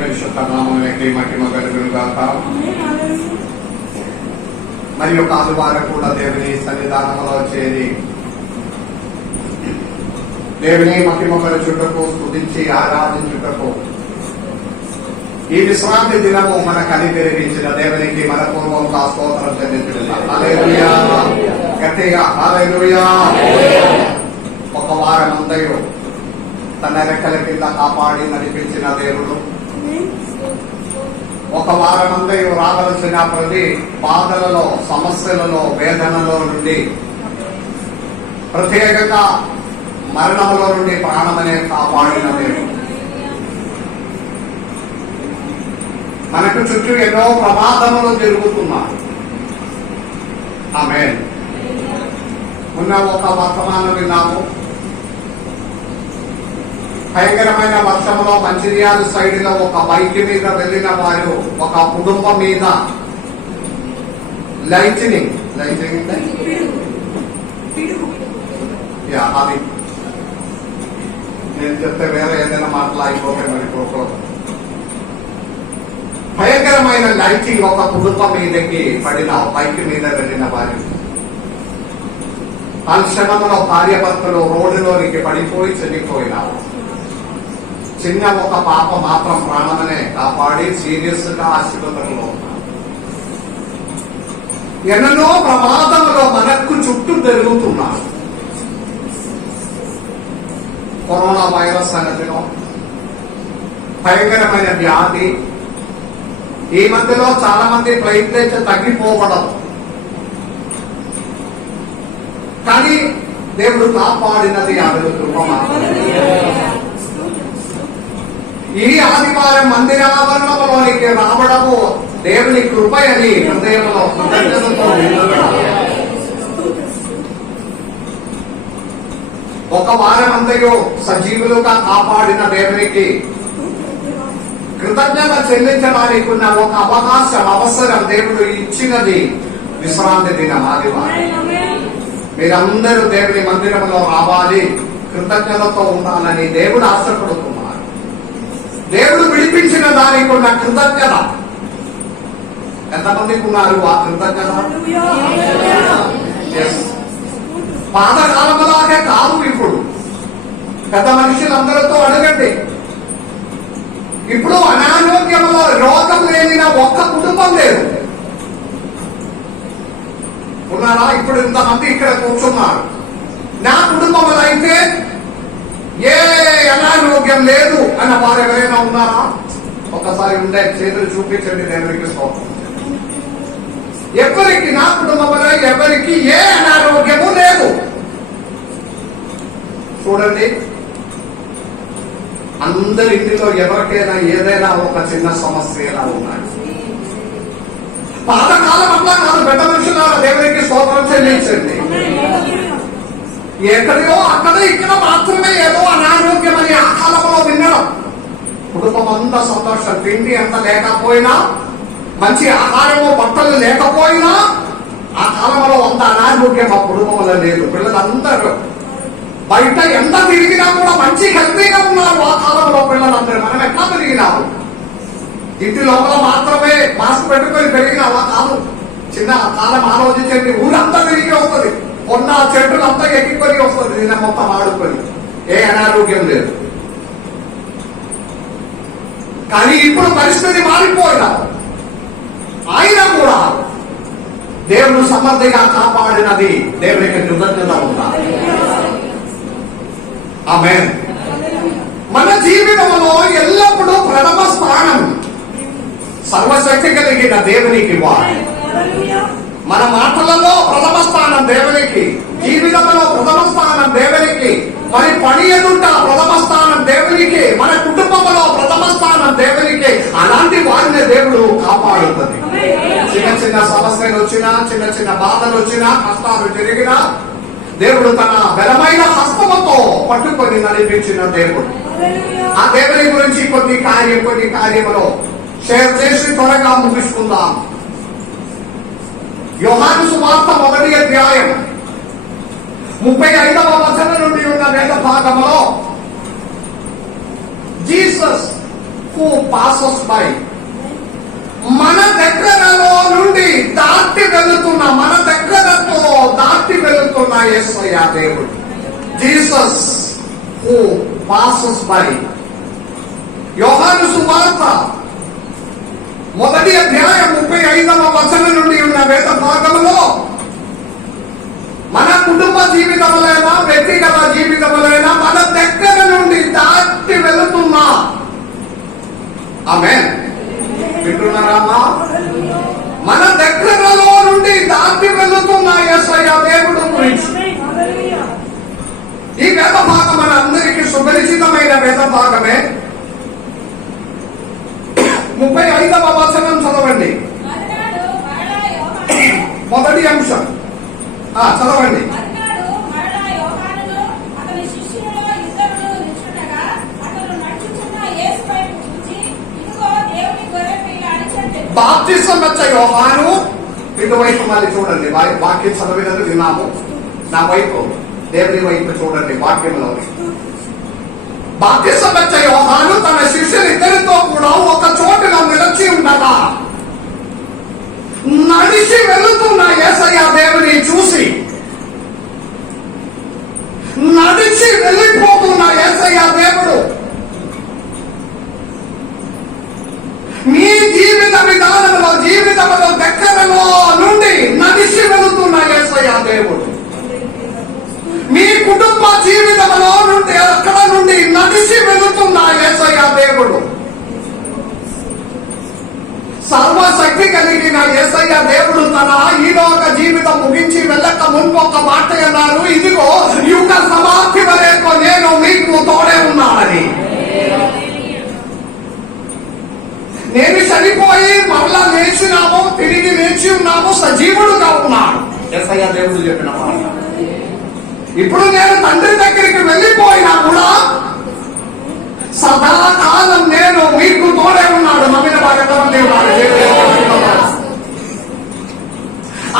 పరిశుద్ధ నామమునకే మహిమ కలుగును గాక. మరియు ఆదివారం కూడా దేవుని సన్నిధానంలో చేరి దేవుని మహిమ పరచుటకు, స్తుతించి ఆరాధించుటకు ఈ విశ్రాంతి దినము మనకు అనుగ్రహించిన దేవునికి మన పూర్వంగా స్తోత్రం చెల్లించుకుందాం. హల్లెలూయా. గట్టిగా హల్లెలూయా. ఒక వారం అందరూ తన రెక్కల కింద కాపాడి నడిపించిన దేవుడు, ఒక వారం అందరూ రావలసిన ప్రతి బాధలలో, సమస్యలలో, వేదనలో నుండి, ప్రత్యేకంగా మరణంలో నుండి ప్రాణమనే కాపాడిన దేవుడు. మనకు చుట్టూ ఎన్నో ప్రమాదములు జరుగుతున్నాయి. ఆమేన్. మొన్న ఒక వర్తమానం విన్నాము. భయంకరమైన వర్షంలో మంచిర్యాల సైడ్ లో ఒక బైక్ మీద వెళ్లిన వారు ఒక కుటుంబం మీద లైటినింగ్ అది నేను చెప్తే వేరే ఏదైనా మాట్లాడిపోతే మరి భయంకరమైన లైటింగ్ ఒక కుటుంబం మీదకి పడిన బైక్ మీద వెళ్లిన వారు తక్షణంలో భార్యాభర్తలు రోడ్డులోనికి పడిపోయి చనిపోయినారు. చిన్న ఒక పాప మాత్రం ప్రాణమనే కాపాడి సీరియస్ గా ఆసుపత్రిలో ఉన్నారు. ఎన్నో ప్రమాదంలో మనకు చుట్టూ జరుగుతున్నారు. కరోనా వైరస్ అనేది భయంకరమైన వ్యాధి. ఈ మధ్యలో చాలా మంది ప్లేట్లెట్ తగ్గిపోవడం, కానీ దేవుడు కాపాడినది ఆవిడ కృప మాత్రమే. ఈ ఆదివారం మందిరావరణంలోనికి రావడము దేవుని కృప అని హృదయంలో కృతజ్ఞతతో ఒక వారం అంతయో సజీవులుగా కాపాడిన దేవునికి కృతజ్ఞత చెల్లించడానికి ఉన్న ఒక అవకాశం, అవసరం దేవుడు ఇచ్చినది విశ్రాంతి దినం ఆదివారం. మీరందరూ దేవుని మందిరంలో రావాలి, కృతజ్ఞతతో ఉండాలని దేవుడు ఆశపడుతున్నారు. దేవుడు విడిపించిన దానికి ఉన్న కృతజ్ఞత ఎంతమందికి ఉన్నారు? ఆ కృతజ్ఞత పాతకాలంలాగే కాదు. ఇప్పుడు పెద్ద మనుషులందరితో అడగండి. ఇప్పుడు అనారోగ్యంలో రోగం లేని ఒక్క కుటుంబం లేదు. ఉన్నారా? ఇప్పుడు ఇంతమంది ఇక్కడ కూర్చున్నారు. నా కుటుంబంలో అయితే ఏ అనారోగ్యం లేదు అన్న వారు ఎవరైనా ఉన్నారా? ఒకసారి ఉండే చేతులు చూపించండి. దేవునికి స్తోత్రం. ఎవరికి, నా కుటుంబంలో ఎవరికి ఏ అనారోగ్యము లేదు. చూడండి, అందరి ఇంటిలో ఎవరికైనా ఏదైనా ఒక చిన్న సమస్య ఎలా ఉన్నాయి. పాతకాలం అట్లా కాదు. పెద్ద మనుషుల దేవునికి స్తోత్రం చెల్లించండి. ఎక్కడో అక్కడ ఇక్కడ మాత్రమే ఏదో అనారోగ్యం అని ఆ కాలంలో వినడం. కుటుంబం అంతా సంతోషం. తిండి అంత లేకపోయినా, మంచి ఆహారము, బట్టలు లేకపోయినా ఆ కాలంలో అంత అనారోగ్యం ఆ కుటుంబంలో లేదు. పిల్లలందరూ బయట ఎంత తిరిగినా కూడా మంచి హెల్తీగా ఉన్నారు ఆ కాలంలో పిల్లలందరూ. మనం ఎట్లా పెరిగినాము? ఇంటి లోపల మాత్రమే మాస్క్ పెట్టుకొని పెరిగినావా? కాదు. చిన్న కాలం ఆలోచించండి. ఊరంతా తిరిగి వస్తుంది. కొన్న చెట్టులు అంతా ఎక్కికొని వస్తుంది. నిన్న మొత్తం ఆడుకొని ఏ అనారోగ్యం లేదు. కానీ ఇప్పుడు పరిస్థితి మారిపోయినా అయినా కూడా దేవుడు సమర్థిగా కాపాడినది దేవునికి కృతజ్ఞత ఉండాలి. ఆమేన్. మన జీవితంలో ఎల్లప్పుడూ ప్రథమ స్థానం సర్వశక్తి కలిగిన దేవునికి ఇవ్వాలి. మన మాటలలో ప్రథమ స్థానం దేవునికి, జీవితంలో ప్రథమ స్థానం దేవునికి, మరి పని ఎదుట ప్రథమ స్థానం దేవునికి, మన కుటుంబంలో ప్రథమ స్థానం దేవునికి. అలాంటి వారిని దేవుడు కాపాడుతుంది. చిన్న చిన్న సమస్యలు వచ్చినా, చిన్న చిన్న బాధలు వచ్చినా, కష్టాలు జరిగినా దేవుడు తన బలమైన హస్తముతో పట్టుకొని నడిపించిన దేవుడు. ఆ దేవుని గురించి కొన్ని కార్యములు షేర్ చేసి త్వరగా ముగించుకుందాం. యోహాను సువార్త 1వ అధ్యాయం 35వ వచనం నుండి ఉన్న వేద భాగంలో జీసస్ who passes by. మన దగ్గరలో నుండి దాటి వెళుతున్న, మన దగ్గరతో దాటి వెళుతున్న యేసయ్య దేవుడు. Jesus who passes by. యోహాను సువార్త 1వ అధ్యాయం 35వ వచనం నుండి ఉన్న వేద భాగంలో మన కుటుంబ జీవితములైనా వ్యక్తిగత జీవితములైనా మన దగ్గర నుండి దాటి వెళుతున్నా. ఆమేన్. వింటున్నారమ్మా? మన దగ్గరలో నుండి దాటి వెళుతున్న యేసయ్య దేవుడు గురించి ఈ వేద భాగం మన అందరికీ సుపరిచితమైన వేద భాగమే. 35వ వచనం చదవండి. మొదటి అంశం చదవండి. బాప్తిసం వచ్చే యోహాను, ఇటువైపు మళ్ళీ చూడండి. వాక్యం చదివినది విన్నాము. నా వైపు, దేవుని వైపు చూడండి. వాక్యంలో బాప్తిసం వచ్చే యోహాను తన శిష్యులిద్దరితో కూడా ఒక చోటులో నిలిచి ఉండగా నడిచి వెళుతున్న యేసయ్య దేవుని చూసి, నడిచి వెళ్ళిపోతున్న యేసయ్య దేవుడు మీ జీవిత విధానంలో, జీవితంలో దగ్గరలో నుండి నడిచి వెళుతున్న యేసయ్య దేవుడు, మీ కుటుంబ జీవితంలో నుండి అక్కడ నుండి నడిచి వెళుతున్న యేసయ్య దేవుడు, సర్వశక్తి కలిగిన యేసయ్య దేవుడు తన ఈలోక జీవితం ముగించి వెళ్ళక మున్పు ఒక మాట అన్నారు, ఇదిగో యుగ సమాప్తి వరకు నేను మీకు తోడే ఉన్నానని. నేను చనిపోయి మరలా లేచినాము, తిరిగి లేచి ఉన్నాము, సజీవుడుగా ఉన్నాను. యేసయ్య దేవుడు చెప్పిన మాట. ఇప్పుడు నేను తండ్రి దగ్గరికి వెళ్ళిపోయినా కూడా సదాకాలం నేను మీకు తోడే ఉన్నాడు. నమ్మిన వారెంతమంది ఉన్నారు?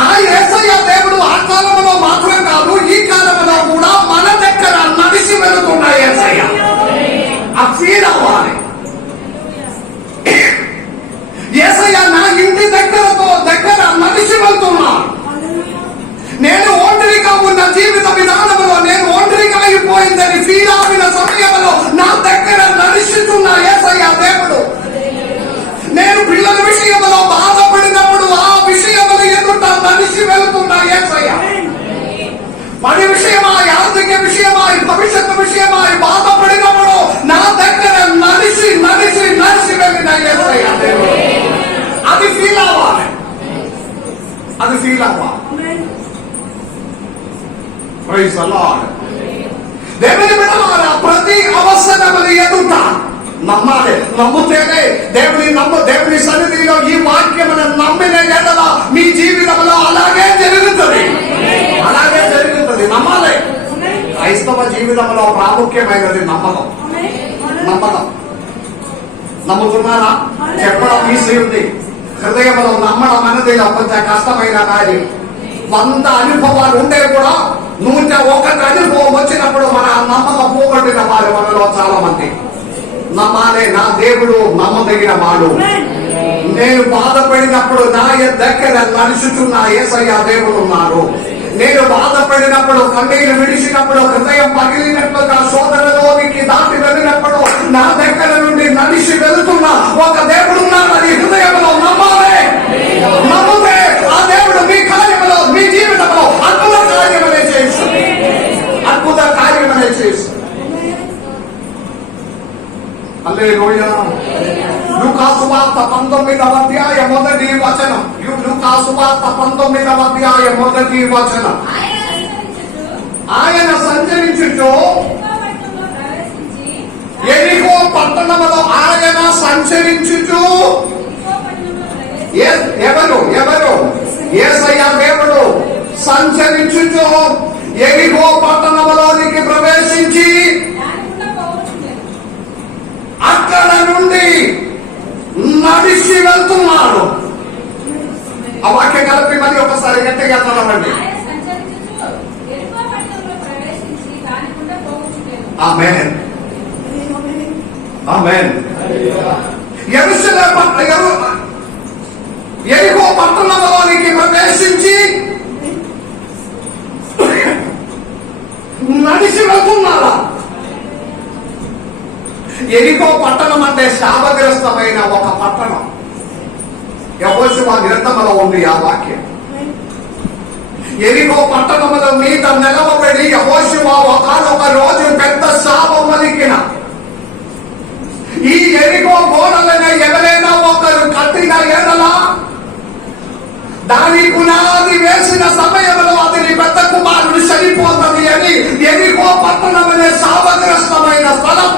ఆ యేసయ్య దేవుడు ఆ కాలంలో మాత్రం కాదు, ఈ కాలంలో కూడా మన దగ్గర నడిచి వెళుతున్న యేసయ్య. ఆ ఫీల్ అవ్వాలి. యేసయ్య నా ఇంటి దగ్గర నడిచి వెళ్తున్నాను. నేను ఒంటరిగా ఉన్న జీవిత విధానంలో నేను ఒంటరిగా అయిపోయిందని ఫీల్ అయిన సమయంలో నా దగ్గర నడుస్తున్న యేసయ్య దేవుడు. నేను పిల్లల విషయంలో బాధపడినప్పుడు ఆ విషయంలో ఎదుట నడిచి వెళ్తున్న యేసయ్య. పని విషయమై, ఆర్థిక విషయమై, భవిష్యత్తు విషయమై బాధపడినప్పుడు నా దగ్గర నడిచి నడిచి నడిచి వెళ్ళిన యేసయ్య దేవుడు. అది ఫీల్ అవ్వాలి. అది ఫీల్ అవ్వాలి. Praise the Lord. దేవుని బిడ్డలారా, ప్రతి అవసరములు ఎదుట నమ్మాలి. నమ్ముతేనే దేవుని సన్నిధిలో ఈ వాక్యమును నమ్మిన ఎడల మీ జీవితంలో అలాగే జరుగుతుంది. అలాగే జరుగుతుంది. నమ్మాలి. క్రైస్తవ జీవితంలో ప్రాముఖ్యమైనది నమ్మకం. నమ్మకం. నమ్ముతున్నారా? చెప్పడం ఈజీ ఉంది. హృదయంలో నమ్మడం అనేది కొంచెం కష్టమైన కార్యం. 100 అనుభవాలు ఉండే కూడా 101 అనుభవం వచ్చినప్పుడు మన నమ్మకం పోగొట్టిన వారు మనలో చాలా మంది. నమ్మాలే. నా దేవుడు నమ్మదగిన వాడు. నేను బాధపడినప్పుడు నా దగ్గర నడుచుతున్న యేసయ్య దేవుడు ఉన్నారు. నేను బాధపడినప్పుడు, కన్నీరు విడిచినప్పుడు, హృదయం పగిలినట్లుగా శోధనలోనికి దాటి వెళ్ళినప్పుడు నా దగ్గర నుండి నడిచి వెళుతున్న ఒక దేవుడు ఉన్నాడని హృదయంలో నమ్మాలి. నమ్ముతే ఆ దేవుడు మీ కార్యంలో, మీ జీవితంలో అద్భుత కార్యమనే చేస్తుంది. అద్భుత కార్యమనే చేస్తుంది. హల్లెలూయా. లూకా సువార్త 19వ అధ్యాయం 1వ వచనం. లూకా సువార్త 19వ అధ్యాయం 1వ వచనం. ఆయన సంచరించుచు యెరికో పట్టణములో ఆయన సంచరించుచు. ఎవరు? యేసయ్య దేవుడు సంచరించుచు యెరికో పట్టణములోనికి ప్రవేశించి అక్కడ నుండి నడిచి వెళ్తున్నాడు. ఆ వాక్యం కలిపి మరి ఒకసారి గట్టిగా చదవండి. ఆమేన్. ఆమేన్. యెరికో పట్టణంలోనికి ప్రవేశించి నడిచి వెళ్తున్నారా? యెరికో పట్టణం అంటే శాపగ్రస్తమైన ఒక పట్టణం. యెహోషువ గ్రంథములో ఉంది ఆ వాక్యం. యెరికో పట్టణముల మీద నిలవబడి యెహోషువ ఒకానొక రోజు పెద్ద శాపం పలికిన. ఈ యెరికో గోడలను ఎవరైనా ఒకరు కట్టిన ఎడల దాని పునాది వేసిన సమయంలో అతని పెద్ద కుమారుడు చనిపోతుంది అని యెరికో పట్టణం అనే శాపగ్రస్తమైన స్థలం.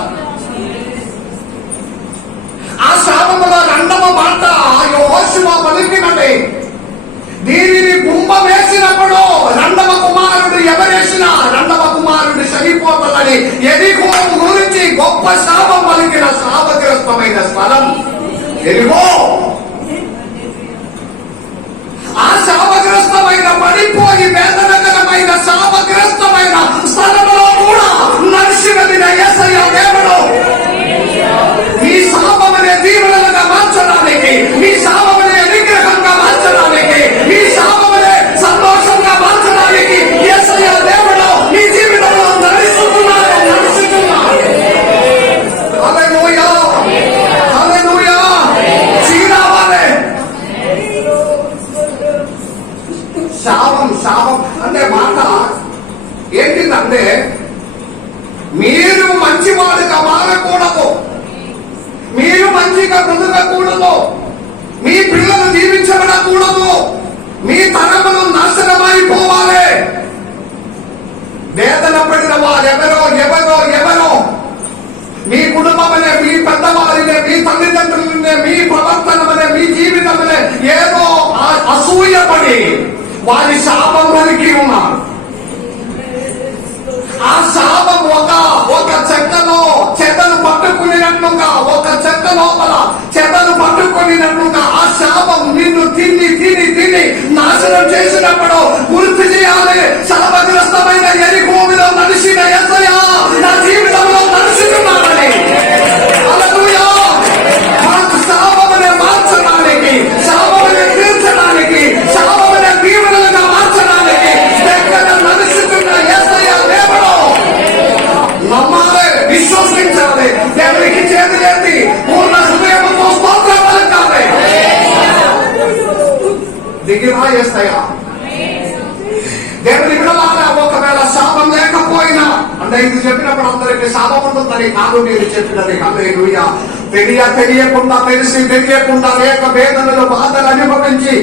ఆ శాపములో రెండవ మాట యెహోషువ పలికినది. దీనిని గుంప వేసినప్పుడు రెండవ కుమారుడు ఎవరేసినా రెండవ కుమారుడు చనిపోతుందని యెరికో గురించి గొప్ప శాపం పలికిన శాపగ్రస్తమైన స్థలం యెరికో. ఆ శాపగ్రస్తమైన పడిపోయి వేదనకరమైన శాపగ్రస్తమైన స్థలంలో కూడా నడిచి వెళ్ళిన యేసయ్య దేవుడు ఈ శాపమనే దీవెనలుగా మార్చడానికి, ఈ శాపమనే అనుగ్రహంగా మార్చడానికి, ఈ శాపమనే సంతోషంగా మార్చడానికి యేసయ్య దేవుడు నీ జీవితంలో నడుస్తున్నాడు. హల్లెలూయా, హల్లెలూయా. చీరావాలే. శాపం అంటే మాట ఏంటిదంటే మీరు మంచివాడుగా మారకూడదు, మీరు మంచిగా బ్రతకకూడదు, మీ పిల్లలు జీవించబడకూడదు, మీ తరములు నాశనమైపోవాలి. వేదన పడిన వారెవరో ఎవరో ఎవరో మీ కుటుంబమనే, మీ పెద్దవారినే, మీ తల్లిదండ్రులనే, మీ ప్రవర్తనమనే, మీ జీవితమనే ఏదో అసూయపడి వారి శాపం వరకు ఉన్నారు. ఆ శాపం ఒక చెక్కలో చెదలు పట్టుకునేటట్లుగా, ఒక చెక్క లోపల చెదలు పట్టుకునేటట్లుగా ఆ శాపం నిన్ను తిని తిని తిని నాశనం చేసినప్పుడు గుర్తు చేయాలి. శాపగ్రస్తమైన యెరికోలో నడిచిన యేసయ్య నా జీవితంలో నడుచుకున్నాడని. హల్లెలూయా. శాపమునే మార్చడానికి, శాపమునే తీర్చడానికి, శాపమునే దీవెనలుగా మార్చడానికి దగ్గర నడుచుకున్న యేసయ్య దేవుడు నమ్మాలి, విశ్వసించాలి, దేవునికి చేతులెత్తి పూర్ణ హృదయంతో స్తోత్రం పలకాలి. దిగిరా యేసయ్య. దేవుని విడలాగా ఒకవేళ శాపం లేకపోయినా అంటే ఇది చెప్పినప్పుడు అందరికి శాపం ఉంటుందని కాదు నేను చెప్పినది. హల్లెలూయా. తెలియకుండా, తెలియకుండా లేక వేదనలు బాధలు అనుభవించి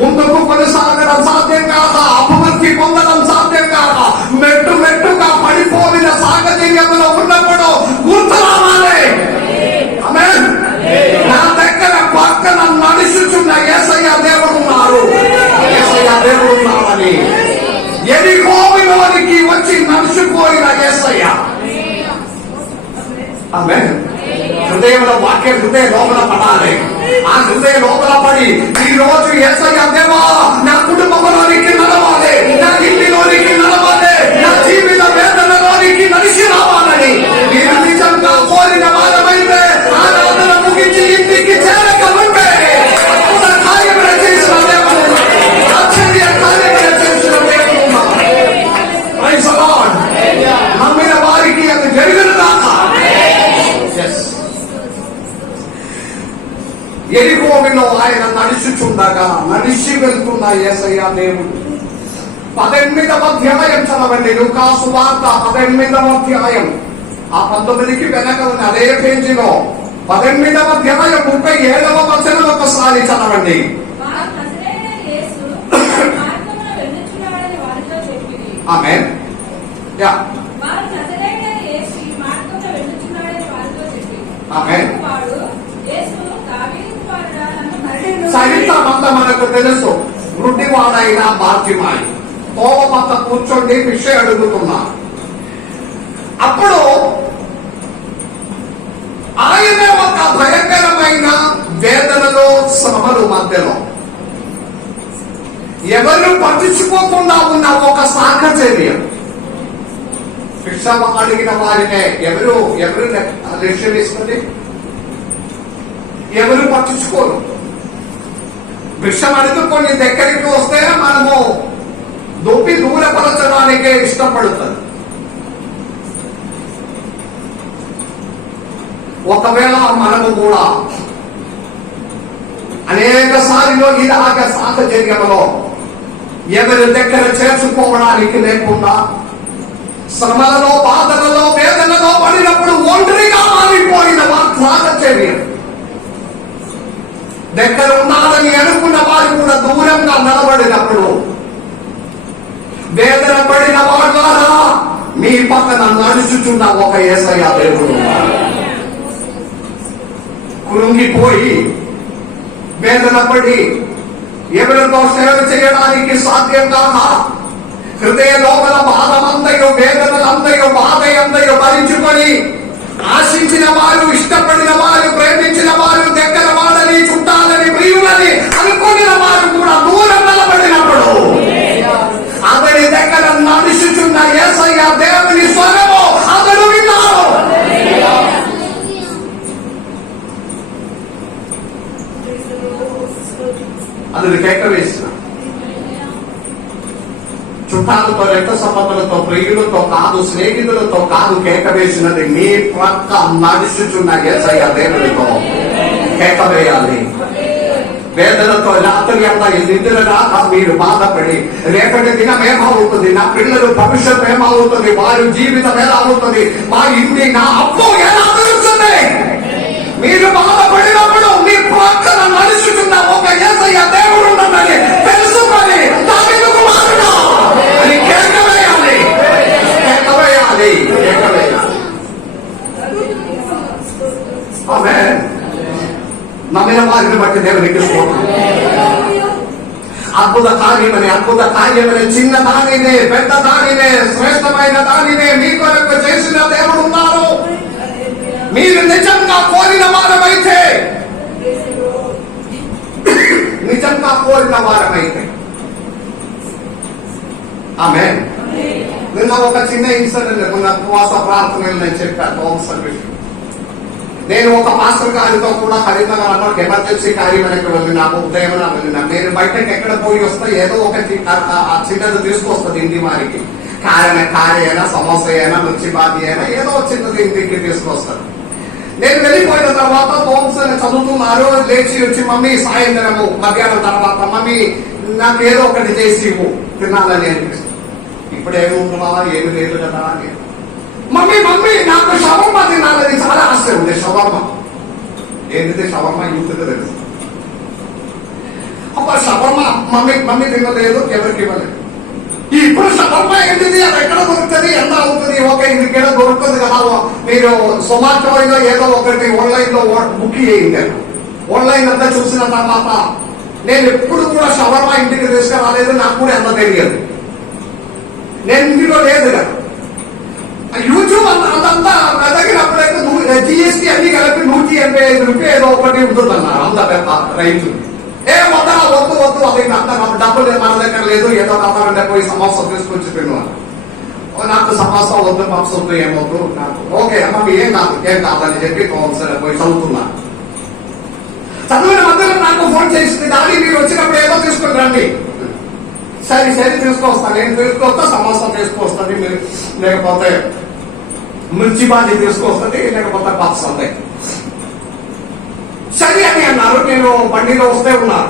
ముందుకు కొనసాగడం సాధ్యం కాక, అభివృద్ధి పొందడం సాధ్యం కాక, మెట్టు మెట్టుగా పడిపోయిన సాహచర్యంలో ఉన్నప్పుడు గుర్తు రావాలి. ఆమేన్. నా దగ్గర పక్కన నడుచుచున్న యేసయ్య దేవుడు ఉన్నారు, యేసయ్య దేవుడు ఉన్నారని యెరికోలోనికి వచ్చి నడుచుకోయిన యేసయ్య. ఆమేన్. హృదయంలో వాక్యం హృదయ లోపల పడాలి. ఆ హృదయ లోపల పడి ఈ రోజు యేసయ్య దేవా నా కుటుంబంలోనికి నడవాలి, నా ఇంటిలోనికి నడవాలి, నా జీవిత వేదనలోనికి నడిచి రావాలని మీరు నిజంగా కోరిన వారమైతే ఆరాధన ముగించి ఇంటికి చేరక ఉంటే అద్భుత కార్యములు చేసిన దేవుడు, ఆశ్చర్య కార్యములు చేసిన దేవుడు. Praise the Lord. నమ్మిన వారికి అది జరుగును గాక. యెరికోలో ఆయన నడుచుచుండగా నడిచి వెళ్తున్న యేసయ్య దేవుడు. 18వ అధ్యాయం చదవండి. లూకా సువార్త 18వ అధ్యాయం ఆ 19కి వెనక ఉన్న అదే పేజీలో 18వ అధ్యాయం 37వ వచనం ఒకసారి చదవండి. ఆమేన్. యా. ఆమేన్. చరిత్ర అంతా మనకు తెలుసు. వృద్ధివాడైన బార్తిమాయి తోవ పక్క కూర్చొని విషయం అడుగుతున్నారు. అప్పుడు ఆయన ఒక భయంకరమైన వేదనలో శ్రమలు మధ్యలో ఎవరు పట్టించుకోకుండా ఉన్న ఒక సాహచర్యం. భిక్ష అడిగిన వారినే ఎవరు రిక్ష తీసుకుంది ఎవరు పట్టించుకోరు. విషం అనేది కొన్ని దగ్గరికి వస్తే మనము దూరపరచడానికే ఇష్టపడుతుంది. ఒకవేళ మనము కూడా అనేక సార్లు ఇలాగ సాహచర్యంలో ఎవరి దగ్గర చేర్చుకోవడానికి లేకుండా శ్రమలలో, బాధలలో, వేదనలో పడినప్పుడు ఒంటరిగా మారిపోయిన సాహచర్యం, దగ్గర ఉన్నారని అనుకున్న వారు కూడా దూరంగా నిలబడినప్పుడు వేదన పడిన వాళ్ళారా మీ పక్కన నడుచుచున్న ఒక యేసయ్య దేవుడు కృంగిపోయి వేదన పడి ఎవరితో సేవ చేయడానికి సాధ్యం కాక హృదయ లోపల బాధమంతయో, వేదనలంతయో, బాధయంతయో భరించుకొని ఆశించిన వారు, ఇష్టపడిన వారు, ప్రేమించిన వారు, దగ్గర వాళ్ళని, చుట్టాలని, ప్రియులని అనుకున్న వారు కూడా దూరం నిలబడినప్పుడు అతని దగ్గర నడుచుచున్న యేసయ్య దేవుని స్వరము అతడు విన్నాడు. అతడు కేక వేసిన చుట్టాలతో, రక్త సంబంధులతో, ప్రియులతో కాదు, స్నేహితులతో కాదు కేక వేసినది మీ ప్రక్క నడుచుచున్న యేసయ్య దేవునితో కేక వేయాలి. వేదనతో రాత్రి అంతా నిద్ర రాక మీరు బాధపడి రేపటి దినం ఏమవుతుంది, నా పిల్లలు భవిష్యత్తు ఏమవుతుంది, వారి జీవితం ఎలా అవుతుంది, మా ఇంటి నా అప్పు ఎలా తెలుస్తుంది, మీరు బాధపడినప్పుడు మీ ప్రక్కన నడుచుకున్న ఒక యేసయ్య దేవుడు ఉన్నదని తెలుసుకొని దానికి మారుడు అని కేక వేయాలి, కేక వేయాలి, కేక వేయాలి. ఆమేన్. నమ్మిన వారిని బట్టి దేవునికి స్తోత్రం. అద్భుత కార్యమని చిన్న దానినే, పెద్ద దానినే, శ్రేష్టమైన దానినే మీ కొరకు చేసిన దేవుడు ఉన్నారు. మీరు నిజంగా కోరిన వారమైతే, నిజంగా కోరిన వారమైతే ఆమేన్. నిన్న ఒక చిన్న ఇన్సిడెంట్, మొన్న ఉపవాస ప్రార్థనలు నేను చెప్పాను హోమ్ సర్వీస్. నేను ఒక పాస్టర్ గారితో కూడా కరీంనగర్ అన్న ఎమర్జెన్సీ కార్యక్రమానికి వెళ్ళినాము, ఉదయం వెళ్ళినా. నేను బయటకు ఎక్కడ పోయి వస్తే ఏదో ఒక చిన్నది తీసుకొస్తుంది ఇంటి వారికి. కారైనా, సమోసా అయినా, మిర్చిబాది అయినా ఏదో చిన్నది ఇంటికి తీసుకొస్తారు. నేను వెళ్ళిపోయిన తర్వాత హోమ్స్ చదువుతున్నారు, లేచి వచ్చి మమ్మీ సాయంత్రము మధ్యాహ్నం తర్వాత మమ్మీ నాకు ఏదో ఒకటి చేసి ఇవ్వు తినాలని అనిపిస్తుంది. ఇప్పుడు ఏముంటున్నావా, ఏమి లేదు కదా అని. మమ్మీ నాకు షవర్మా తినాలని చాలా ఆశ ఉంది. షవర్మా ఏంటిది? షవర్మా యూత్ తెలుసు. అప్పుడు షవర్మా మమ్మీ తినలేదు, ఎవరికి ఇవ్వలేదు. ఇప్పుడు షవర్మా ఏంటిది, అది ఎక్కడ దొరుకుతుంది, ఎంత అవుతుంది? ఓకే, ఇది ఇక్కడ దొరుకుతుంది కదా, మీరు జొమాటోలో ఏదో ఒకటి ఆన్లైన్ లో బుక్ చేయండి. ఆన్లైన్ అంతా చూసిన తర్వాత నేను ఎప్పుడు కూడా షవర్మా ఇంటికి తీసుకురాలేదు, నాకు కూడా ఎంత తెలియదు. నేను ఇంటిలో లేదు కదా. యూట్యూబ్ అదంతా వెతకినప్పుడైతే జిఎస్టీ అన్ని కలిపి 185 రూపాయలు ఏదో ఒకటి ఉంటుందన్నారు. అంత పెద్ద రైతు వద్దు అది అంత డబ్బులు మన దగ్గర లేదు, ఏదో కావాలంటే పోయి సమోసా తీసుకొచ్చి తిన్నాను. నాకు సమోసా వద్దు, మాంసం వద్దు, ఏమొద్దు నాకు. ఓకే అమ్మ ఏం కాదని చెప్పి సరే పోయి చదువుతున్నాను. చదివిన మధ్యలో నాకు ఫోన్ చేసింది, డాడీ మీరు వచ్చినప్పుడు ఏదో తీసుకుని రండి. సరే తీసుకొస్తాను. నేను తీసుకొస్తా, సమోసా తీసుకొస్తుంది, లేకపోతే మిర్చి బాజీ తీసుకొస్తుంది, లేకపోతే పచ్చండి. సరే అని అన్నారు. నేను బండిలో వస్తే ఉన్నారు.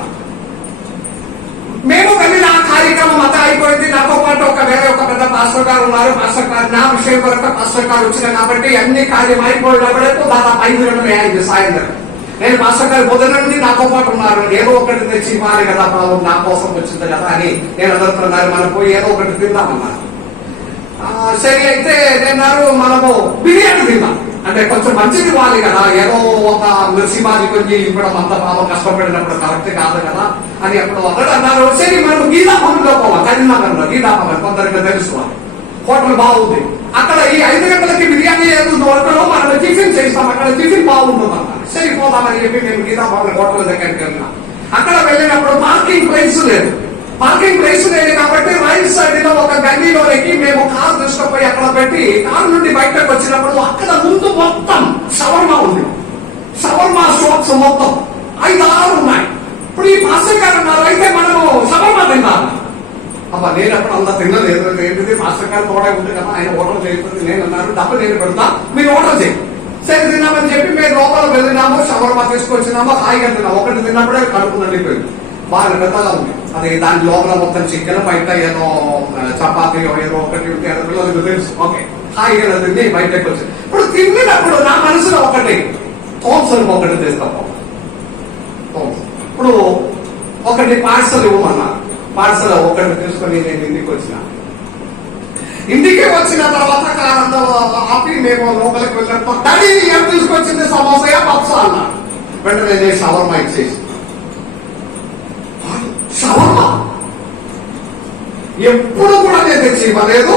మేము వెళ్ళిన ఆ కార్యక్రమం అంతా అయిపోయింది. నాతో పాటు వేరే ఒక పెద్ద పాస్టర్ గారు ఉన్నారు. పాస్టర్ గారు నా విషయం వరకు పాస్టర్ గారు వచ్చిన కాబట్టి అన్ని కార్యం అయిపోయినప్పుడైతే దాదాపు 5 గంటలు అయింది సాయంత్రం. నేను మాస్టర్ గారు పొద్దున నుండి నాతో పాటు ఉన్నారు. ఏదో ఒకటి తెచ్చి మారి కదా బాబు నా కోసం వచ్చింది కదా అని నేను అడుగుతున్నారు. మనం పోయి ఏదో ఒకటి తిందామన్నారు. సరే అయితే నేన్నారు మనము బిర్యానీ తిందాం, అంటే కొంచెం మంచిది వాలి కదా, ఏదో ఒక మిర్చిబాజీ కొంచెం ఇవ్వడం అంత బాగా కష్టపడినప్పుడు కరెక్ట్ కాదు కదా అని అప్పుడు ఒకరు అన్నారు. సరే మనం గీతాభవన్లో పోవాలి, కరీంనగర్లో గీతాభవన్ కొందరికి తెలుసు, హోటల్ బాగుంది. అక్కడ ఈ 5 గంటలకి బిర్యానీ ఏదో దొరకడం, మనం టిఫిన్ చేస్తాం, అక్కడ టిఫిన్ బాగుంటుంది అన్నారు. సరే పోదామని చెప్పి మేము గీతాభవన్ హోటల్ దగ్గరికి వెళ్ళినాం. అక్కడ వెళ్ళినప్పుడు పార్కింగ్ ప్లేస్ లేదు. కాబట్టి రైట్ సైడ్ లో ఒక గల్లీలో ఎక్కి మేము కారు తీసుకుపోయి అక్కడ పెట్టి కారు నుండి బయటకు వచ్చినప్పుడు అక్కడ ముందు మొత్తం షవర్మా ఉంది. షవర్మా షాప్స్ స్పాట్స్ మొత్తం 5-6 ఉన్నాయి. ఇప్పుడు ఈ మాస్టర్ గారు ఉన్నారు, అయితే మనము షవర్మా తిన్నాను. అబ్బా నేను అప్పుడు అంతా తినలేదు, ఏంటిది మాస్టర్ గారు తోడే ఉంది కదా, ఆయన ఓటర్ చేయకపోతే నేను అన్నాను డబ్బు నేను పెడతా, మీరు ఓటర్ చేయండి. సరే తిన్నామని చెప్పి మేము లోపల వెళ్ళినాము, షవర్మా తీసుకొచ్చినామో హాయిగా తిన్నాము. ఒకటి తిన్నప్పుడే కడుపు నిండిపోయింది, బాగా పెద్దగా ఉంది. అది దాని లోపల మొత్తం చికెన్, బయట ఏదో చపాతీ ఏదో ఒకటి ఉంటే ఏదో పిల్లలకు తెలుసు. ఓకే, హాయిగా తిని బయటకు వచ్చి ఇప్పుడు తిన్నప్పుడు నా మనసులో ఒకటి తోన్సలు ఒకటి తెస్తాము. ఇప్పుడు ఒకటి పార్సల్ ఇవ్వమన్నా, పార్సల్ ఒకటి తీసుకొని నేను ఇంటికి వచ్చిన తర్వాత కారంతో ఆపి మేము లోపలికి వెళ్ళినప్పుడు డాడీ ఏం తీసుకొచ్చింది, సమోసా పప్సా అన్నా. వెంటనే నేను షవర్మా ఇచ్చేసి, షవర్మా ఎప్పుడు కూడా నేను తెచ్చి ఇవ్వలేదు.